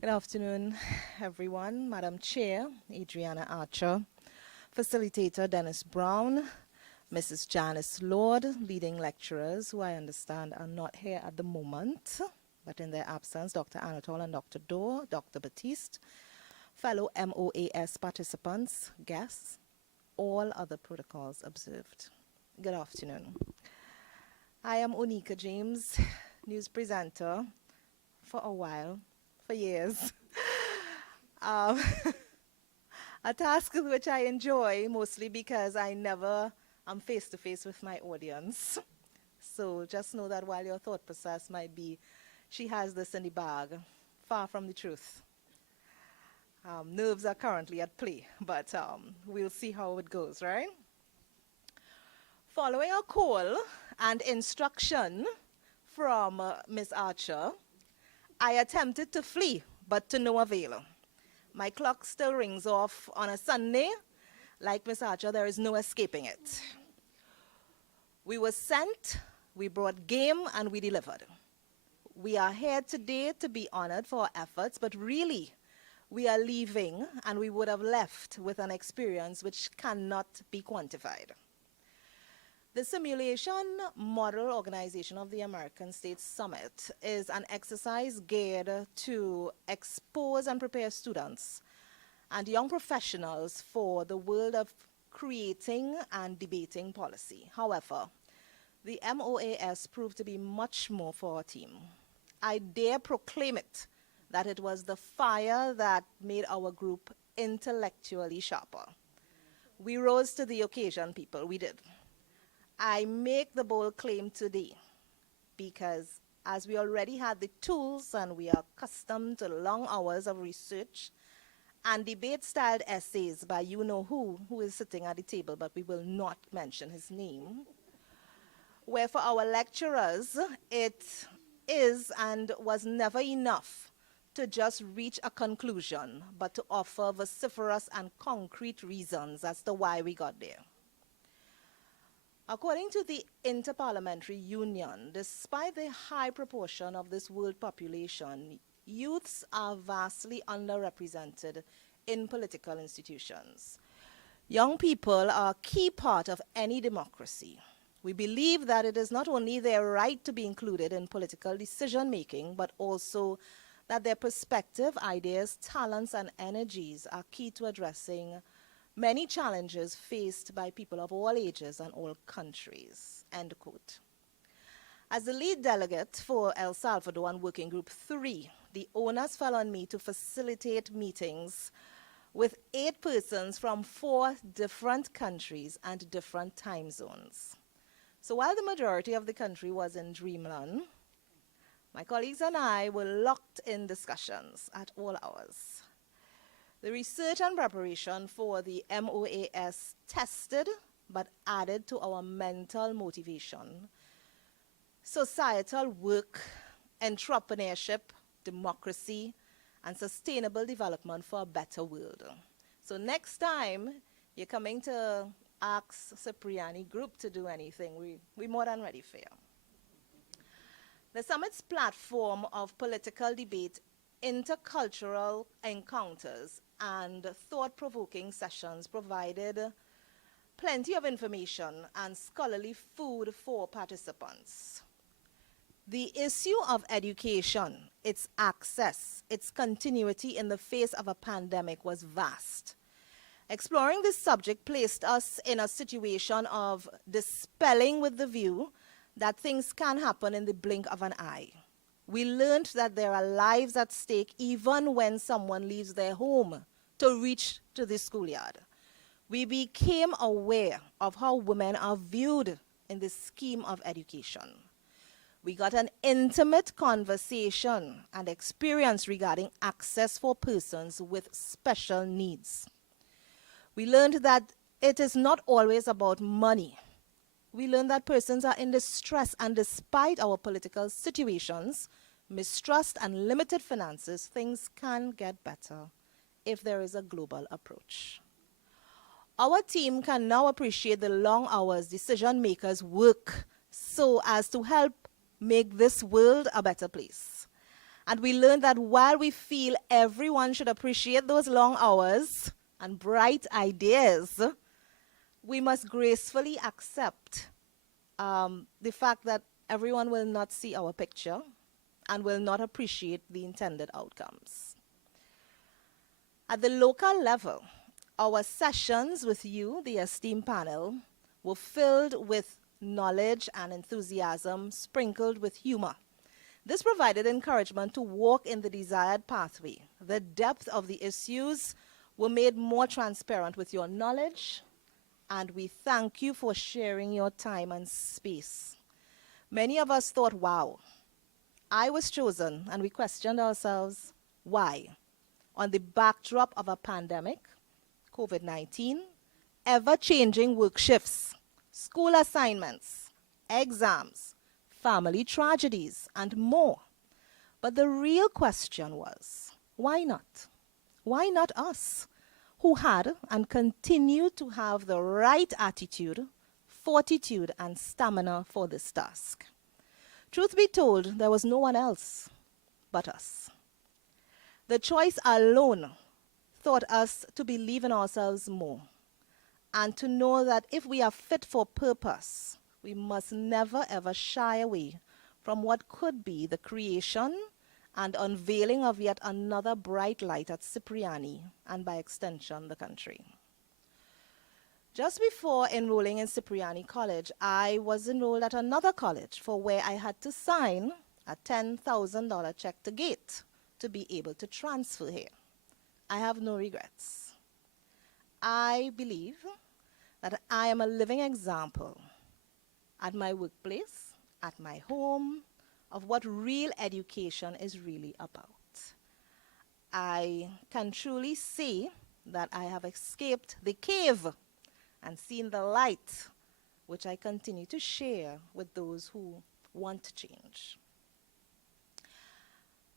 Good afternoon, everyone. Madam Chair, Adriana Archer, Facilitator Dennis Brown, Mrs. Janice Lord, leading lecturers who I understand are not here at the moment, but in their absence, Dr. Anatole and Dr. Dorr, Dr. Batiste, fellow MOAS participants, guests, all other protocols observed. Good afternoon. I am Onika James, news presenter for a while, for years. A task which I enjoy mostly because I never am face-to-face with my audience. So just know that while your thought process might be, she has this in the bag, far from the truth. Nerves are currently at play, but we'll see how it goes, right? Following a call and instruction from Ms. Archer, I attempted to flee, but to no avail. My clock still rings off on a Sunday. Like Ms. Archer, there is no escaping it. We were sent, we brought game, and we delivered. We are here today to be honored for our efforts, but really, we are leaving, and we would have left with an experience which cannot be quantified. The Simulation Model Organization of the American States Summit is an exercise geared to expose and prepare students and young professionals for the world of creating and debating policy. However, the MOAS proved to be much more for our team. I dare proclaim it that it was the fire that made our group intellectually sharper. We rose to the occasion, people, we did. I make the bold claim today because as we already had the tools and we are accustomed to long hours of research and debate-styled essays by you-know-who is sitting at the table, but we will not mention his name, where for our lecturers, it is and was never enough to just reach a conclusion, but to offer vociferous and concrete reasons as to why we got there. According to the Interparliamentary Union, despite the high proportion of this world population, youths are vastly underrepresented in political institutions. Young people are a key part of any democracy. We believe that it is not only their right to be included in political decision-making, but also that their perspective, ideas, talents, and energies are key to addressing many challenges faced by people of all ages and all countries, end quote. As the lead delegate for El Salvador and Working Group 3, the onus fell on me to facilitate meetings with 8 persons from 4 different countries and different time zones. So while the majority of the country was in dreamland, my colleagues and I were locked in discussions at all hours. The research and preparation for the MOAS tested but added to our mental motivation, societal work, entrepreneurship, democracy, and sustainable development for a better world. So next time you're coming to ask Cipriani Group to do anything, we're more than ready for you. The summit's platform of political debate, intercultural encounters, and thought-provoking sessions provided plenty of information and scholarly food for participants. The issue of education, its access, its continuity in the face of a pandemic was vast. Exploring this subject placed us in a situation of dispelling with the view that things can happen in the blink of an eye. We learned that there are lives at stake even when someone leaves their home to reach to the schoolyard. We became aware of how women are viewed in the scheme of education. We got an intimate conversation and experience regarding access for persons with special needs. We learned that it is not always about money. We learned that persons are in distress, and despite our political situations, mistrust, and limited finances, things can get better if there is a global approach. Our team can now appreciate the long hours decision makers work so as to help make this world a better place. And we learned that while we feel everyone should appreciate those long hours and bright ideas, we must gracefully accept the fact that everyone will not see our picture and will not appreciate the intended outcomes. At the local level, our sessions with you, the esteemed panel, were filled with knowledge and enthusiasm sprinkled with humor. This provided encouragement to walk in the desired pathway. The depth of the issues were made more transparent with your knowledge, and we thank you for sharing your time and space. Many of us thought, wow, I was chosen, and we questioned ourselves, why? On the backdrop of a pandemic, COVID-19, ever-changing work shifts, school assignments, exams, family tragedies, and more. But the real question was, why not? Why not us, who had and continue to have the right attitude, fortitude, and stamina for this task? Truth be told, there was no one else but us. The choice alone taught us to believe in ourselves more and to know that if we are fit for purpose, we must never ever shy away from what could be the creation and unveiling of yet another bright light at Cipriani and by extension the country. Just before enrolling in Cipriani College, I was enrolled at another college for where I had to sign a $10,000 check to Gate to be able to transfer here. I have no regrets. I believe that I am a living example at my workplace, at my home, of what real education is really about. I can truly say that I have escaped the cave and seen the light, which I continue to share with those who want to change.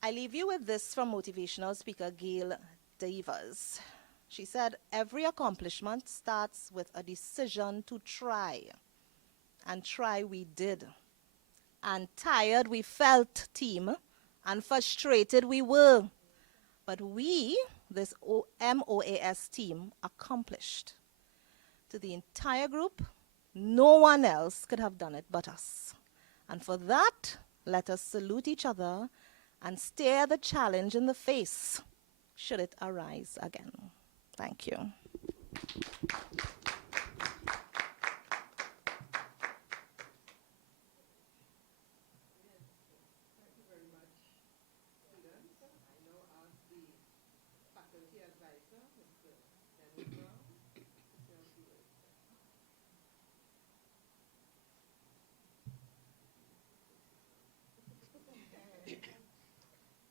I leave you with this from motivational speaker Gail Davis. She said, every accomplishment starts with a decision to try. And try we did. And tired we felt, team, and frustrated we were. But we, this MOAS team, accomplished. To the entire group, no one else could have done it but us. And for that, let us salute each other and stare the challenge in the face, should it arise again. Thank you.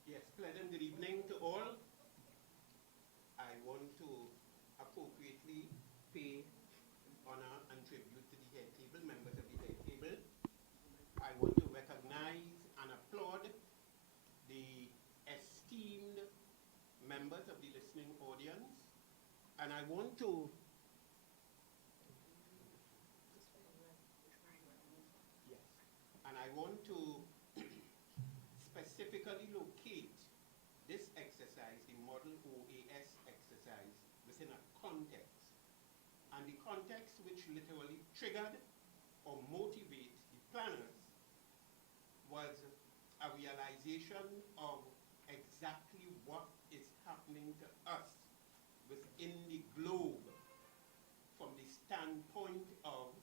Yes, pleasant good evening to all. I want to appropriately pay honor and tribute to the head table, members of the head table. I want to recognize and applaud the esteemed members of the listening audience. And I want to specifically locate this exercise, the model OAS exercise, within a context. And the context which literally triggered or motivated the planners was a realization of exactly what is happening to us within the globe from the standpoint of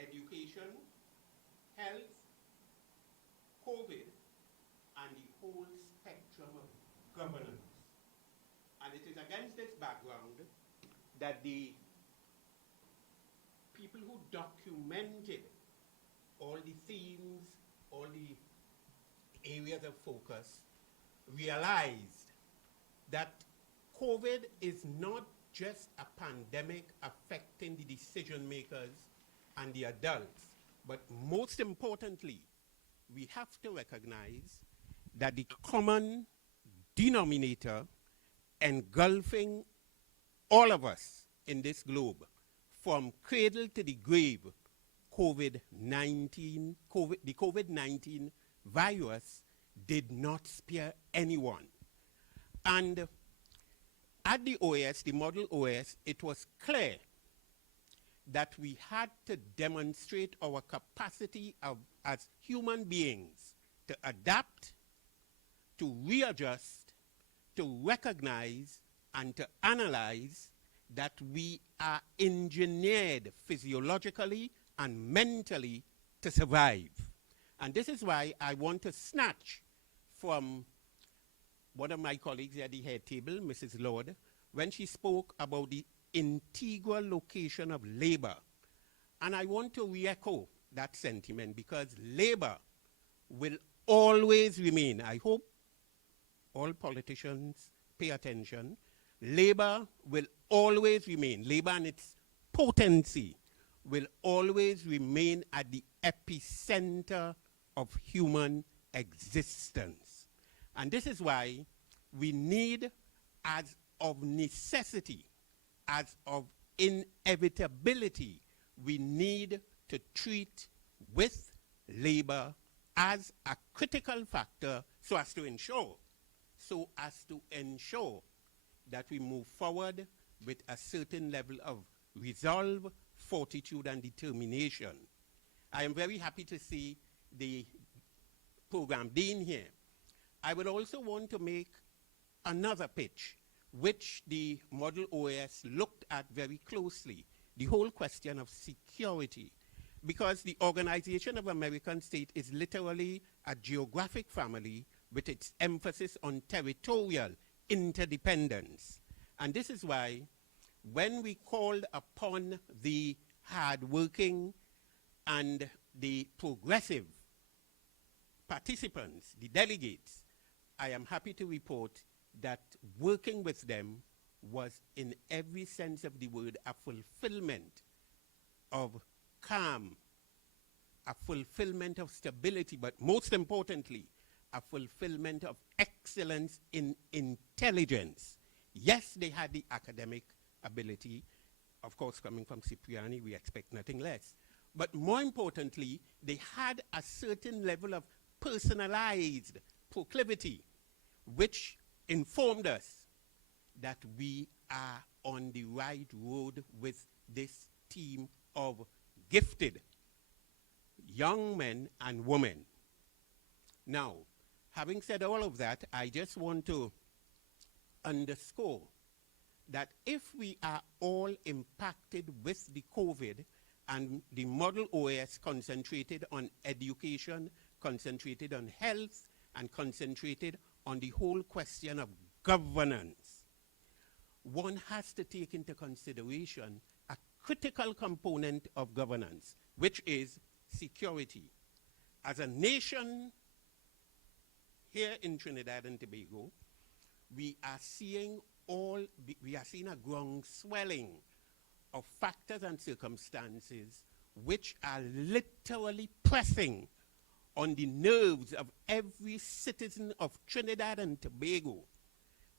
education, health, COVID, and the whole spectrum of governance. And it is against this background that the people who documented all the themes, all the areas of focus, realized that COVID is not just a pandemic affecting the decision makers and the adults, but most importantly, we have to recognize that the common denominator engulfing all of us in this globe, from cradle to the grave, the COVID-19 virus did not spare anyone. And at the OAS, the model OAS, it was clear that we had to demonstrate our capacity as human beings to adapt, to readjust, to recognize, and to analyze that we are engineered physiologically and mentally to survive. And this is why I want to snatch from one of my colleagues at the head table, Mrs. Lord, when she spoke about the integral location of labor. And I want to re-echo that sentiment, because labor will always remain. I hope all politicians pay attention. Labor will always remain. Labor and its potency will always remain at the epicenter of human existence. And this is why we need, as of necessity, as of inevitability, we need to treat with labor as a critical factor so as to ensure that we move forward with a certain level of resolve, fortitude, and determination. I am very happy to see the program dean here. I would also want to make another pitch, which the model OAS looked at very closely, the whole question of security, because the Organization of American States is literally a geographic family with its emphasis on territorial interdependence. And this is why when we called upon the hardworking and the progressive participants, the delegates, I am happy to report that working with them was, in every sense of the word, a fulfillment of calm, a fulfillment of stability, but most importantly, a fulfillment of excellence in intelligence. Yes, they had the academic ability. Of course, coming from Cipriani, we expect nothing less. But more importantly, they had a certain level of personalized proclivity, which informed us that we are on the right road with this team of gifted young men and women. Now, having said all of that, I just want to underscore that if we are all impacted with the COVID and the model OAS concentrated on education, concentrated on health, and concentrated on the whole question of governance, one has to take into consideration a critical component of governance, which is security. As a nation here in Trinidad and Tobago, we are seeing a groundswelling of factors and circumstances which are literally pressing on the nerves of every citizen of Trinidad and Tobago,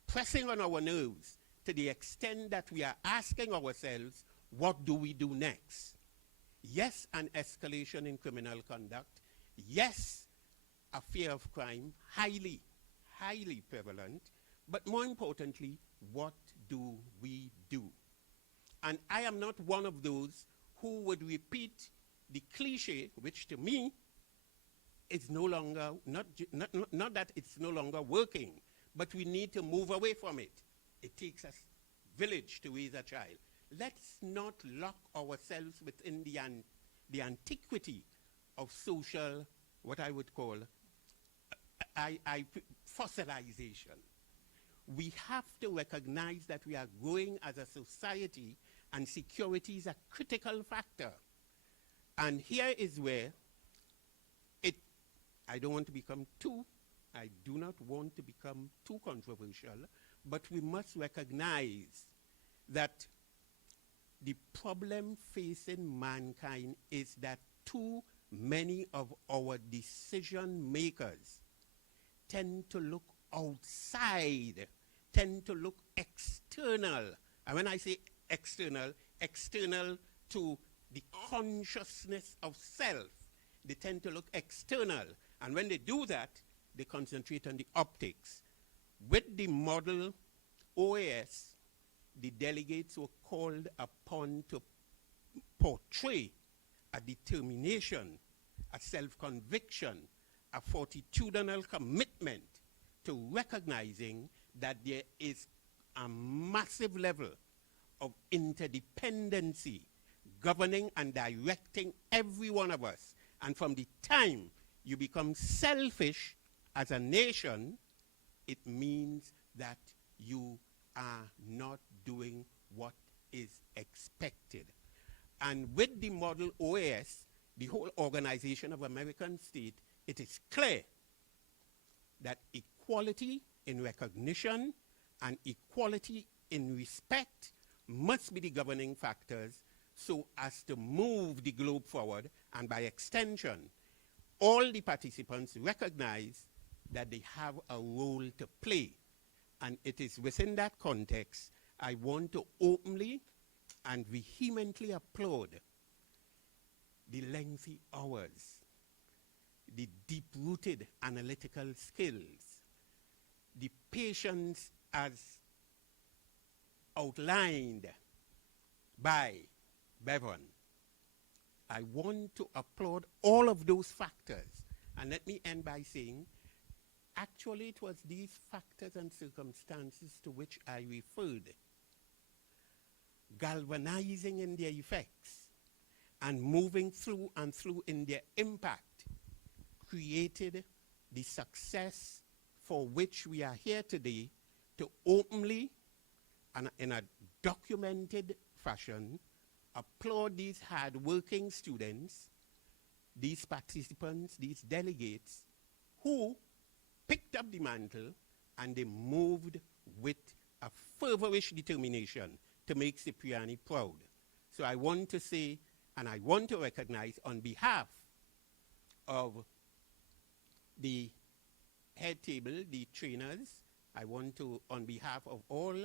pressing on our nerves to the extent that we are asking ourselves, what do we do next? Yes, an escalation in criminal conduct. Yes, a fear of crime, highly, highly prevalent. But more importantly, what do we do? And I am not one of those who would repeat the cliche, which to me is no longer, not that it's no longer working, but we need to move away from it. It takes a village to raise a child. Let's not lock ourselves within the antiquity of social, what I would call, fossilization. We have to recognize that we are growing as a society, and security is a critical factor. And here is where I do not want to become too controversial, but we must recognize that the problem facing mankind is that too many of our decision makers tend to look outside, tend to look external. And when I say external, external to the consciousness of self. They tend to look external. And when they do that, they concentrate on the optics. With the model OAS, the delegates were called upon to portray a determination, a self-conviction, a fortitudinal commitment to recognizing that there is a massive level of interdependency governing and directing every one of us. And from the time you become selfish as a nation, it means that you are not doing what is expected. And with the model OAS, the whole Organization of American States, it is clear that equality in recognition and equality in respect must be the governing factors so as to move the globe forward, and by extension, all the participants recognize that they have a role to play. And it is within that context I want to openly and vehemently applaud the lengthy hours, the deep-rooted analytical skills, the patience as outlined by Bevan, I want to applaud all of those factors. And let me end by saying, actually it was these factors and circumstances to which I referred, galvanizing in their effects and moving through and through in their impact, created the success for which we are here today to openly and in a documented fashion applaud these hard-working students, these participants, these delegates who picked up the mantle and they moved with a fervorish determination to make Cipriani proud. So I want to say, and I want to recognize on behalf of the head table, the trainers, I want to, on behalf of all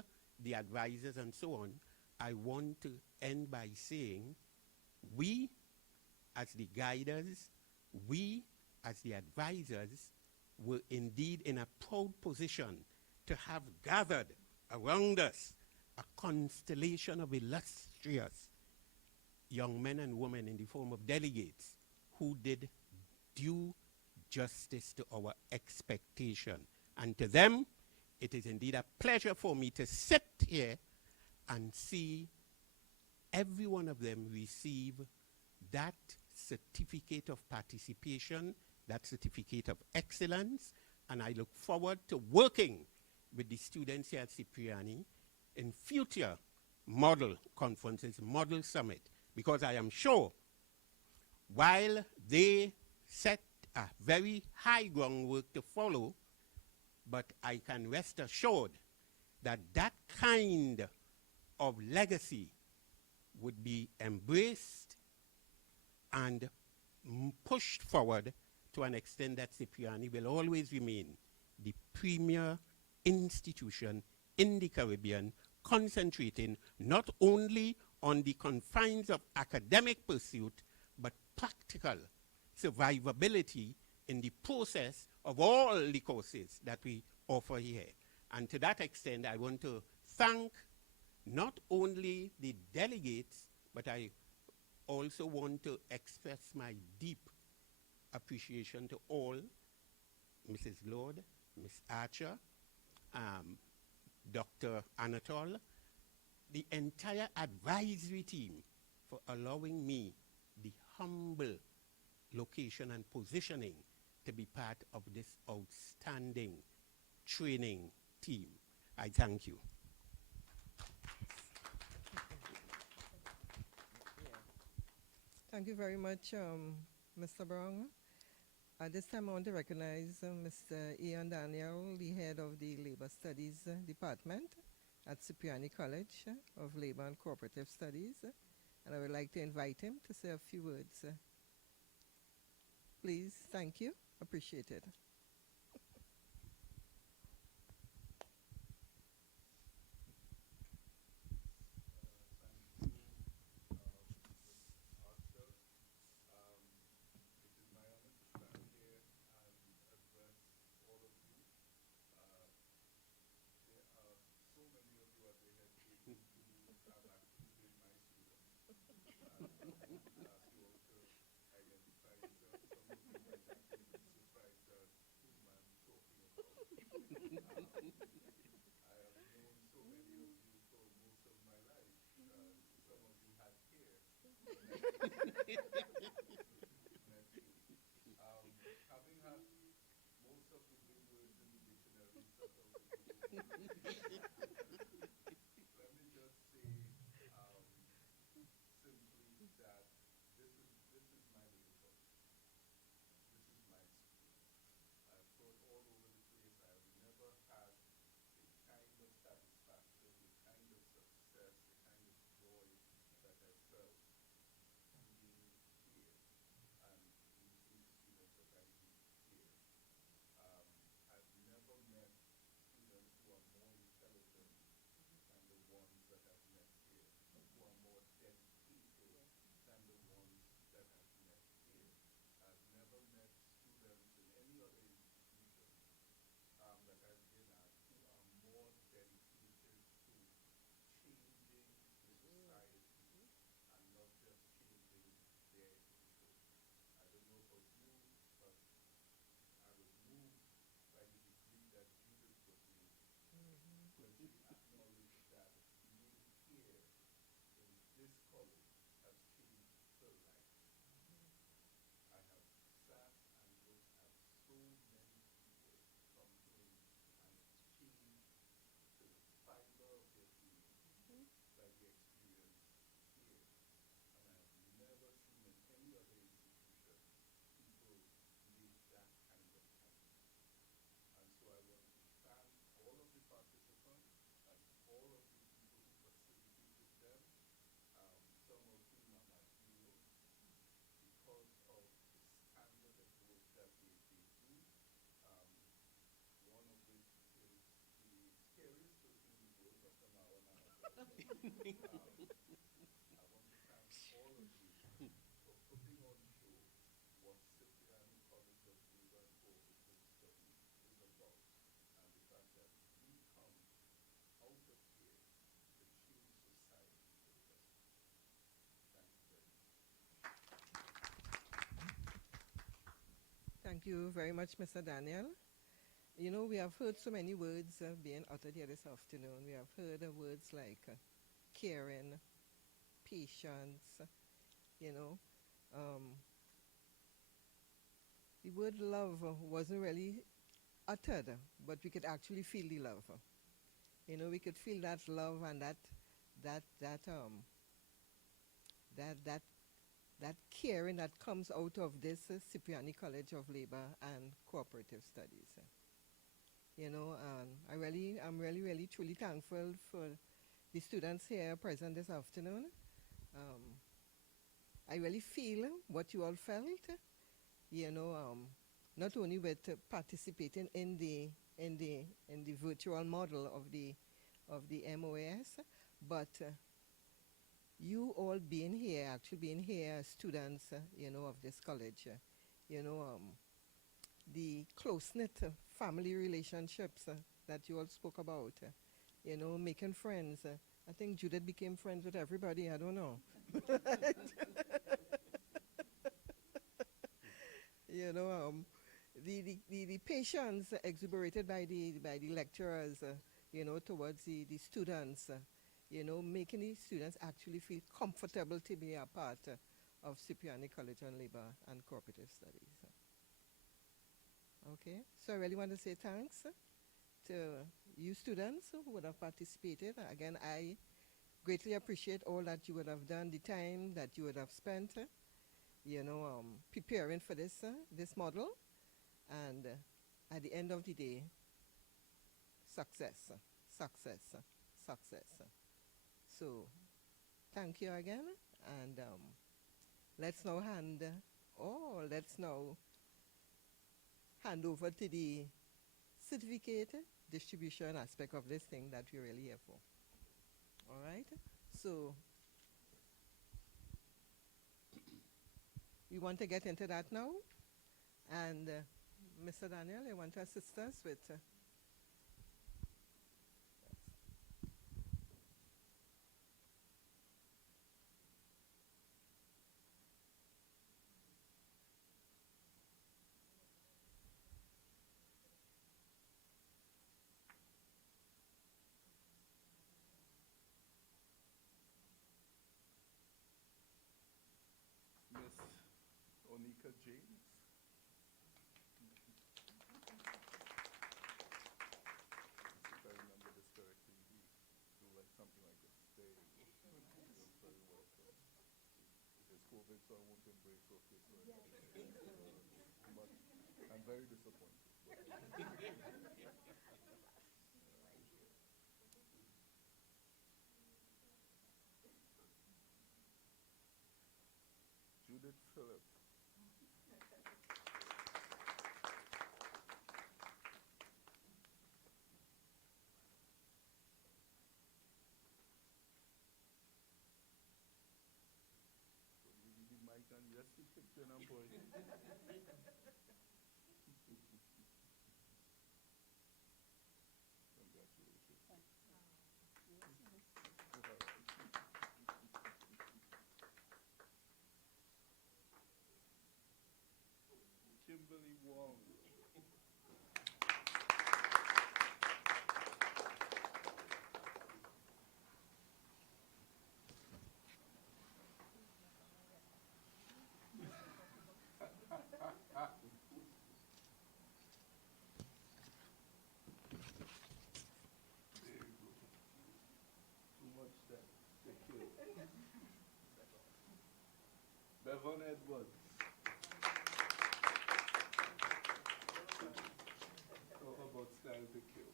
the advisors and so on, I want to end by saying we as the guiders, we as the advisors were indeed in a proud position to have gathered around us a constellation of illustrious young men and women in the form of delegates who did due justice to our expectation. And to them, it is indeed a pleasure for me to sit here and see every one of them receive that certificate of participation, that certificate of excellence, and I look forward to working with the students here at Cipriani in future model conferences, model summit, because I am sure while they set a very high groundwork to follow, but I can rest assured that that kind of legacy would be embraced and pushed forward to an extent that Cipriani will always remain the premier institution in the Caribbean, concentrating not only on the confines of academic pursuit, but practical survivability in the process of all the courses that we offer here. And to that extent, I want to thank not only the delegates, but I also want to express my deep appreciation to all, Mrs. Lord, Ms. Archer, Dr. Anatol, the entire advisory team for allowing me the humble location and positioning to be part of this outstanding training team. I thank you. Thank you very much, Mr. Brown. At this time, I want to recognize Mr. Ian Daniel, the head of the Labor Studies Department at Cipriani College of Labor and Cooperative Studies, and I would like to invite him to say a few words. Please, thank you, appreciate it. Having had most of the big words in the dictionary settled, let me just say simply that this is my little book. This is my school. I've taught all over the place. I have never had the kind of satisfaction, the kind of success, the kind of joy that I felt being here and meeting the students that I meet here. I've never met students who are more intelligent all of you for putting on show what Cipriani College of Labor and Cooperative Studies is about, and the fact that we come out of here to change society for the better. Thank you very much. Thank you very much, Mr. Daniel. You know, we have heard so many words being uttered here this afternoon. We have heard words like caring, patience, you know. The word love wasn't really uttered, but we could actually feel the love. You know, we could feel that love and that caring that comes out of this Cipriani College of Labor and Cooperative Studies. You know, I'm really, truly thankful for the students here present this afternoon. I really feel what you all felt, you know, not only with participating in the virtual model of the MOAS, but you all being here, actually being here as students, you know, of this college, you know, the close-knit family relationships that you all spoke about, you know, making friends. I think Judith became friends with everybody, I don't know. You know, the patience exuberated by the lecturers, you know, towards the students, you know, making the students actually feel comfortable to be a part of Cipriani College on Labor and Cooperative Studies. Okay, so I really want to say thanks to you students who would have participated. Again, I greatly appreciate all that you would have done, the time that you would have spent, you know, preparing for this model, and at the end of the day, success. So, thank you again, and let's now hand over to the certificate distribution aspect of this thing that we're really here for. All right? So, we want to get into that now. And Mr. Daniel, you want to assist us with... Miss Onika James. If I remember this correctly, we do like something like this. There you go. You're very welcome. Because COVID, so I won't embrace your face right now. But I'm very disappointed. Judith Phillips. So you need the mic and just the picture now, boy. Congratulations. Kimberly Wong. There you go. Too much that they kill. Bevan Edwards. Talk about style to kill.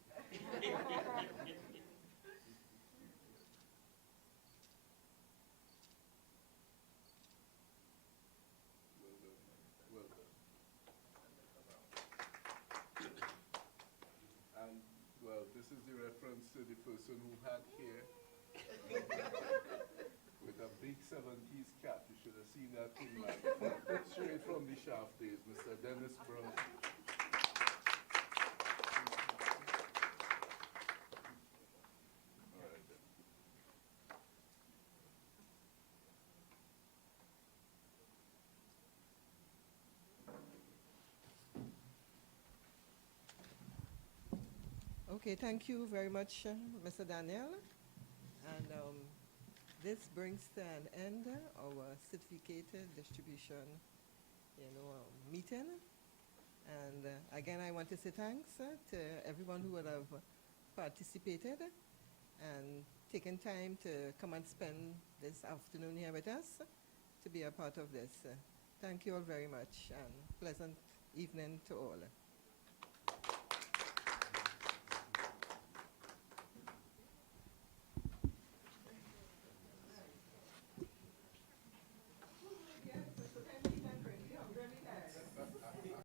Well done, man. Well done. And, well, this is the reference to the person who had hair With a big 70s cap. You should have seen that thing like straight from the shaft days, Mr. Dennis Brown. All right then. Okay, thank you very much, Mr. Daniel. And this brings to an end our certificate distribution, meeting. And again, I want to say thanks to everyone who would have participated and taken time to come and spend this afternoon here with us to be a part of this. Thank you all very much and pleasant evening to all.